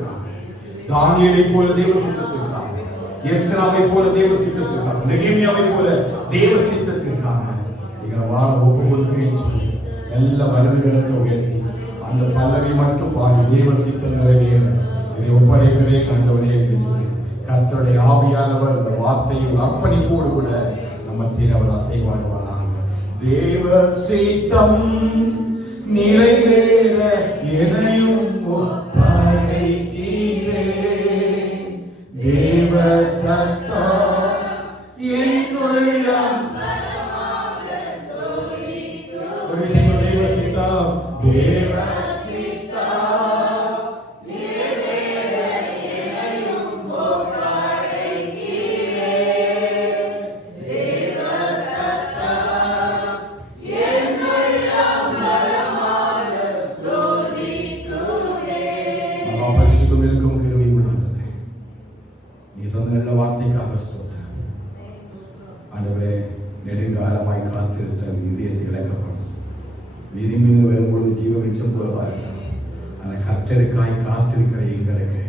தானியேலை போல தேவ சித்தத்திற்காக, எஸ்ராவை போல தேவ சித்தத்திற்காக, நெகேமியாவை போல தேவ சித்தத்திற்காக எங்களை வாழ ஒப்பு கொடுக்கிறேன்னு சொல்லி நல்ல வலதுகரத்தை உயர்த்தி அந்த பல்லவி மட்டும் பாடி தேவ சித்தம் நிறைவேற இதை ஒப்படைக்கிறேன் ஆண்டவரே என்று சொல்லி கர்த்தருடைய ஆவியானவர் இந்த வார்த்தையை அர்ப்பணிப்போடு கூட மத்தியில் அவர் அசைவாடுவாராக. தேவ சித்தம் நிறைவேற என்னையும் ஒப்படைக்கிறேன். தேவ சத்தம் என்னுள்ளம் ஒரு விஷயம், தேவ சித்தம் தேவ வார்த்தைக்காக ஸ்தோத்திரம் ஆண்டவரே. நெடுங்காலமாய் காத்திருத்த இதயத்தை இழக்கப்படும். விரும்பினது வரும்பொழுது ஜீவ விருட்சம் போலவா இருக்கலாம். ஆனால் கர்த்தருக்காய் காத்திருக்கிற எங்களுக்கு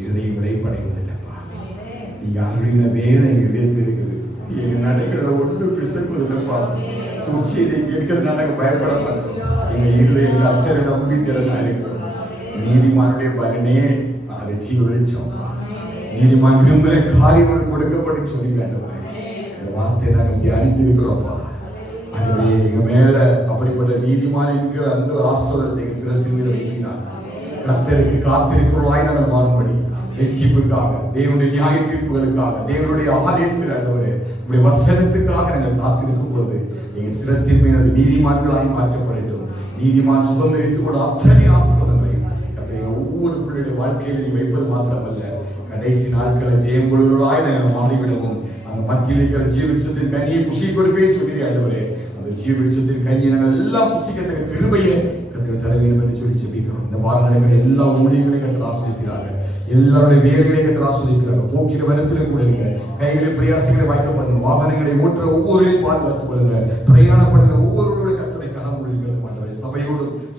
இருதயம் விடைப்படைவதில்லைப்பா. நீங்க அருளின வேதம் எங்க இதயத்தில் இருக்குது. எங்க நடைகளை ஒன்று பிசைப்பதில்லைப்பா. தூச்சியை கேட்கிறது நாங்கள் பயப்பட மாட்டோம். எங்க இருதயம் கர்த்தரை நம்பி திறனா இருக்கிறோம். நீதிமானுடைய பலனே அது ஜீவ விருட்சம். நீதிமான் விரும்புகிற காரியங்கள் கொடுக்கப்படும் சொல்லி ஆண்டவரே, இந்த வார்த்தையை நாங்கள் தியானித்திருக்கிறோம்ப்பா. ஆண்டவரே, எங்க மேல அப்படிப்பட்ட நீதிமான் என்கிற அந்த ஆசீர்வாதத்தை சிரசில் வைக்கிறார். கர்த்தருக்கு காத்திருக்கிறவர்களாய் நாங்கள் மாறும்படி ரட்சிப்புக்காக, தேவனுடைய நியாய தீர்ப்புகளுக்காக, தேவனுடைய ஆலயத்தில் ஆண்டவரே உடைய வசனத்துக்காக நாங்கள் காத்திருக்கும் பொழுது எங்க சிரசின் மீது நீதிமான்களாய் மாற்றப்படட்டும். நீதிமான் சுதந்திரித்துக் கொள்ள அத்தனை ஆசீர்வாதங்களையும் கர்த்தர் ஒவ்வொரு பிள்ளையுடைய வாழ்க்கையில நீ வைப்பது மாத்திரமல்ல, கடைசி நாட்களை ஜெயம் கொள்வர்களாய் நாங்கள் மாறிவிடவும் அந்த மத்தியில் இருக்கிற ஜீவவிருட்சத்தின் கனியை புசி கொடுப்பேன் சொல்லி ஆண்டவரே, அந்த ஜீவவிருட்சத்தின் கனியை நாங்கள் எல்லாம் புசிக்கத்தக்க கிருபையை கர்த்தர் தர வேண்டும் என்று சொல்லி ஜெபிக்கிறோம். இந்த வாரம் நடக்கிற எல்லா ஊழியங்களையும் கர்த்தர் ஆஸ்வதிக்கிறாங்க. எல்லாருடைய வேலைகளை கர்த்தர் ஆஸ்வதிக்கிறாங்க. போக்கிற வனத்திலே கூட இருங்க. கைகளை பிரயாசங்களை வாய்க்கப்படுங்க. வாகனங்களை ஓட்டுற ஒவ்வொருவரையும் பாதுகாத்துக் கொள்ளுங்க. பிரயாணப்படுகிற ஒவ்வொருவருடைய கர்த்தருடைய கரம் இருக்கட்டும் ஆண்டவரே.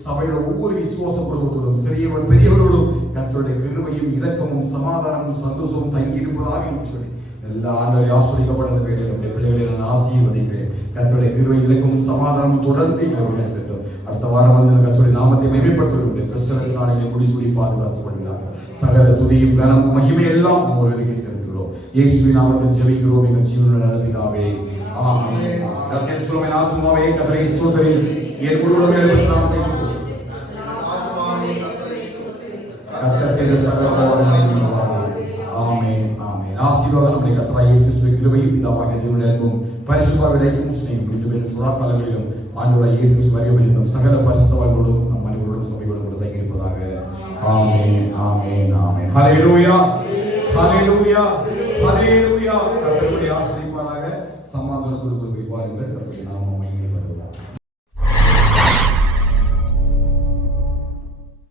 சபையோட ஒவ்வொரு விசுவாச குடும்பத்தோடும் சிறியவர் பெரியவரோடும் கர்த்தருடைய கிருபையும் இரக்கமும் சமாதானமும் சந்தோஷமும் தங்கி இருப்பதாக என்று சொல்லி எல்லா ஆண்டவரை ஆஸ்வதிக்கப்பட்ட வேளையில் நம்முடைய பிள்ளைகளை நான் ஆசீர்வதிக்கிறேன். கர்த்தருடைய கிருபை இரக்கமும் சமாதானமும் தொடர்ந்து எங்களை எடுத்துட்டோம். அடுத்த வாரம் வந்து கர்த்தருடைய நாமத்தை மகிமைப்படுத்துவதற்கு பிரசனத்தினாலே முடிசூடி பாதுகாத்துக் கொள்கிறாங்க. சகல துதியும் கனமும் மகிமை எல்லாம் ஒருவருக்கு செலுத்துகிறோம். இயேசுவின் நாமத்தில் ஜெபிக்கிறோம் எங்கள் ஜீவனுள்ள நல்ல பிதாவே, ஆமென். நான் சொல்லுவேன், ஆத்துமாவே கர்த்தரை ஸ்தோத்திரி, என் முழு உள்ளமே நாமத்தை ஸ்தோத்திரி. கர்த்தர் செய்த சகல உபகாரங்களையும் ஆமென் ஆமென். ஆசீர்வாதம் நம்முடைய கர்த்தராகிய இயேசு கிறிஸ்துவின் கிருபையும் பிதாவாகிய தேவனுடைய அன்பும் பரிசுத்தவான்களுடைய ஐக்கியமும் சிநேகமும் மீண்டும் சதா காலங்களிலும் ஆண்டவராகிய இயேசு கிறிஸ்து வருகையிலும் சகல பரிசுத்தவான்களோடும் நம் அனைவரோடும் சபையோடும் கூட தங்கி இருப்பதாக. ஆமென் ஆமென் ஆமென். ஹல்லேலூயா ஹல்லேலூயா ஹல்லேலூயா. கர்த்தருடைய ஆசீர்வாதமாக சமாதானத்தோடு கூட வாருங்கள். கர்த்தருடைய நாமம் மகிமைப்படுவதாக.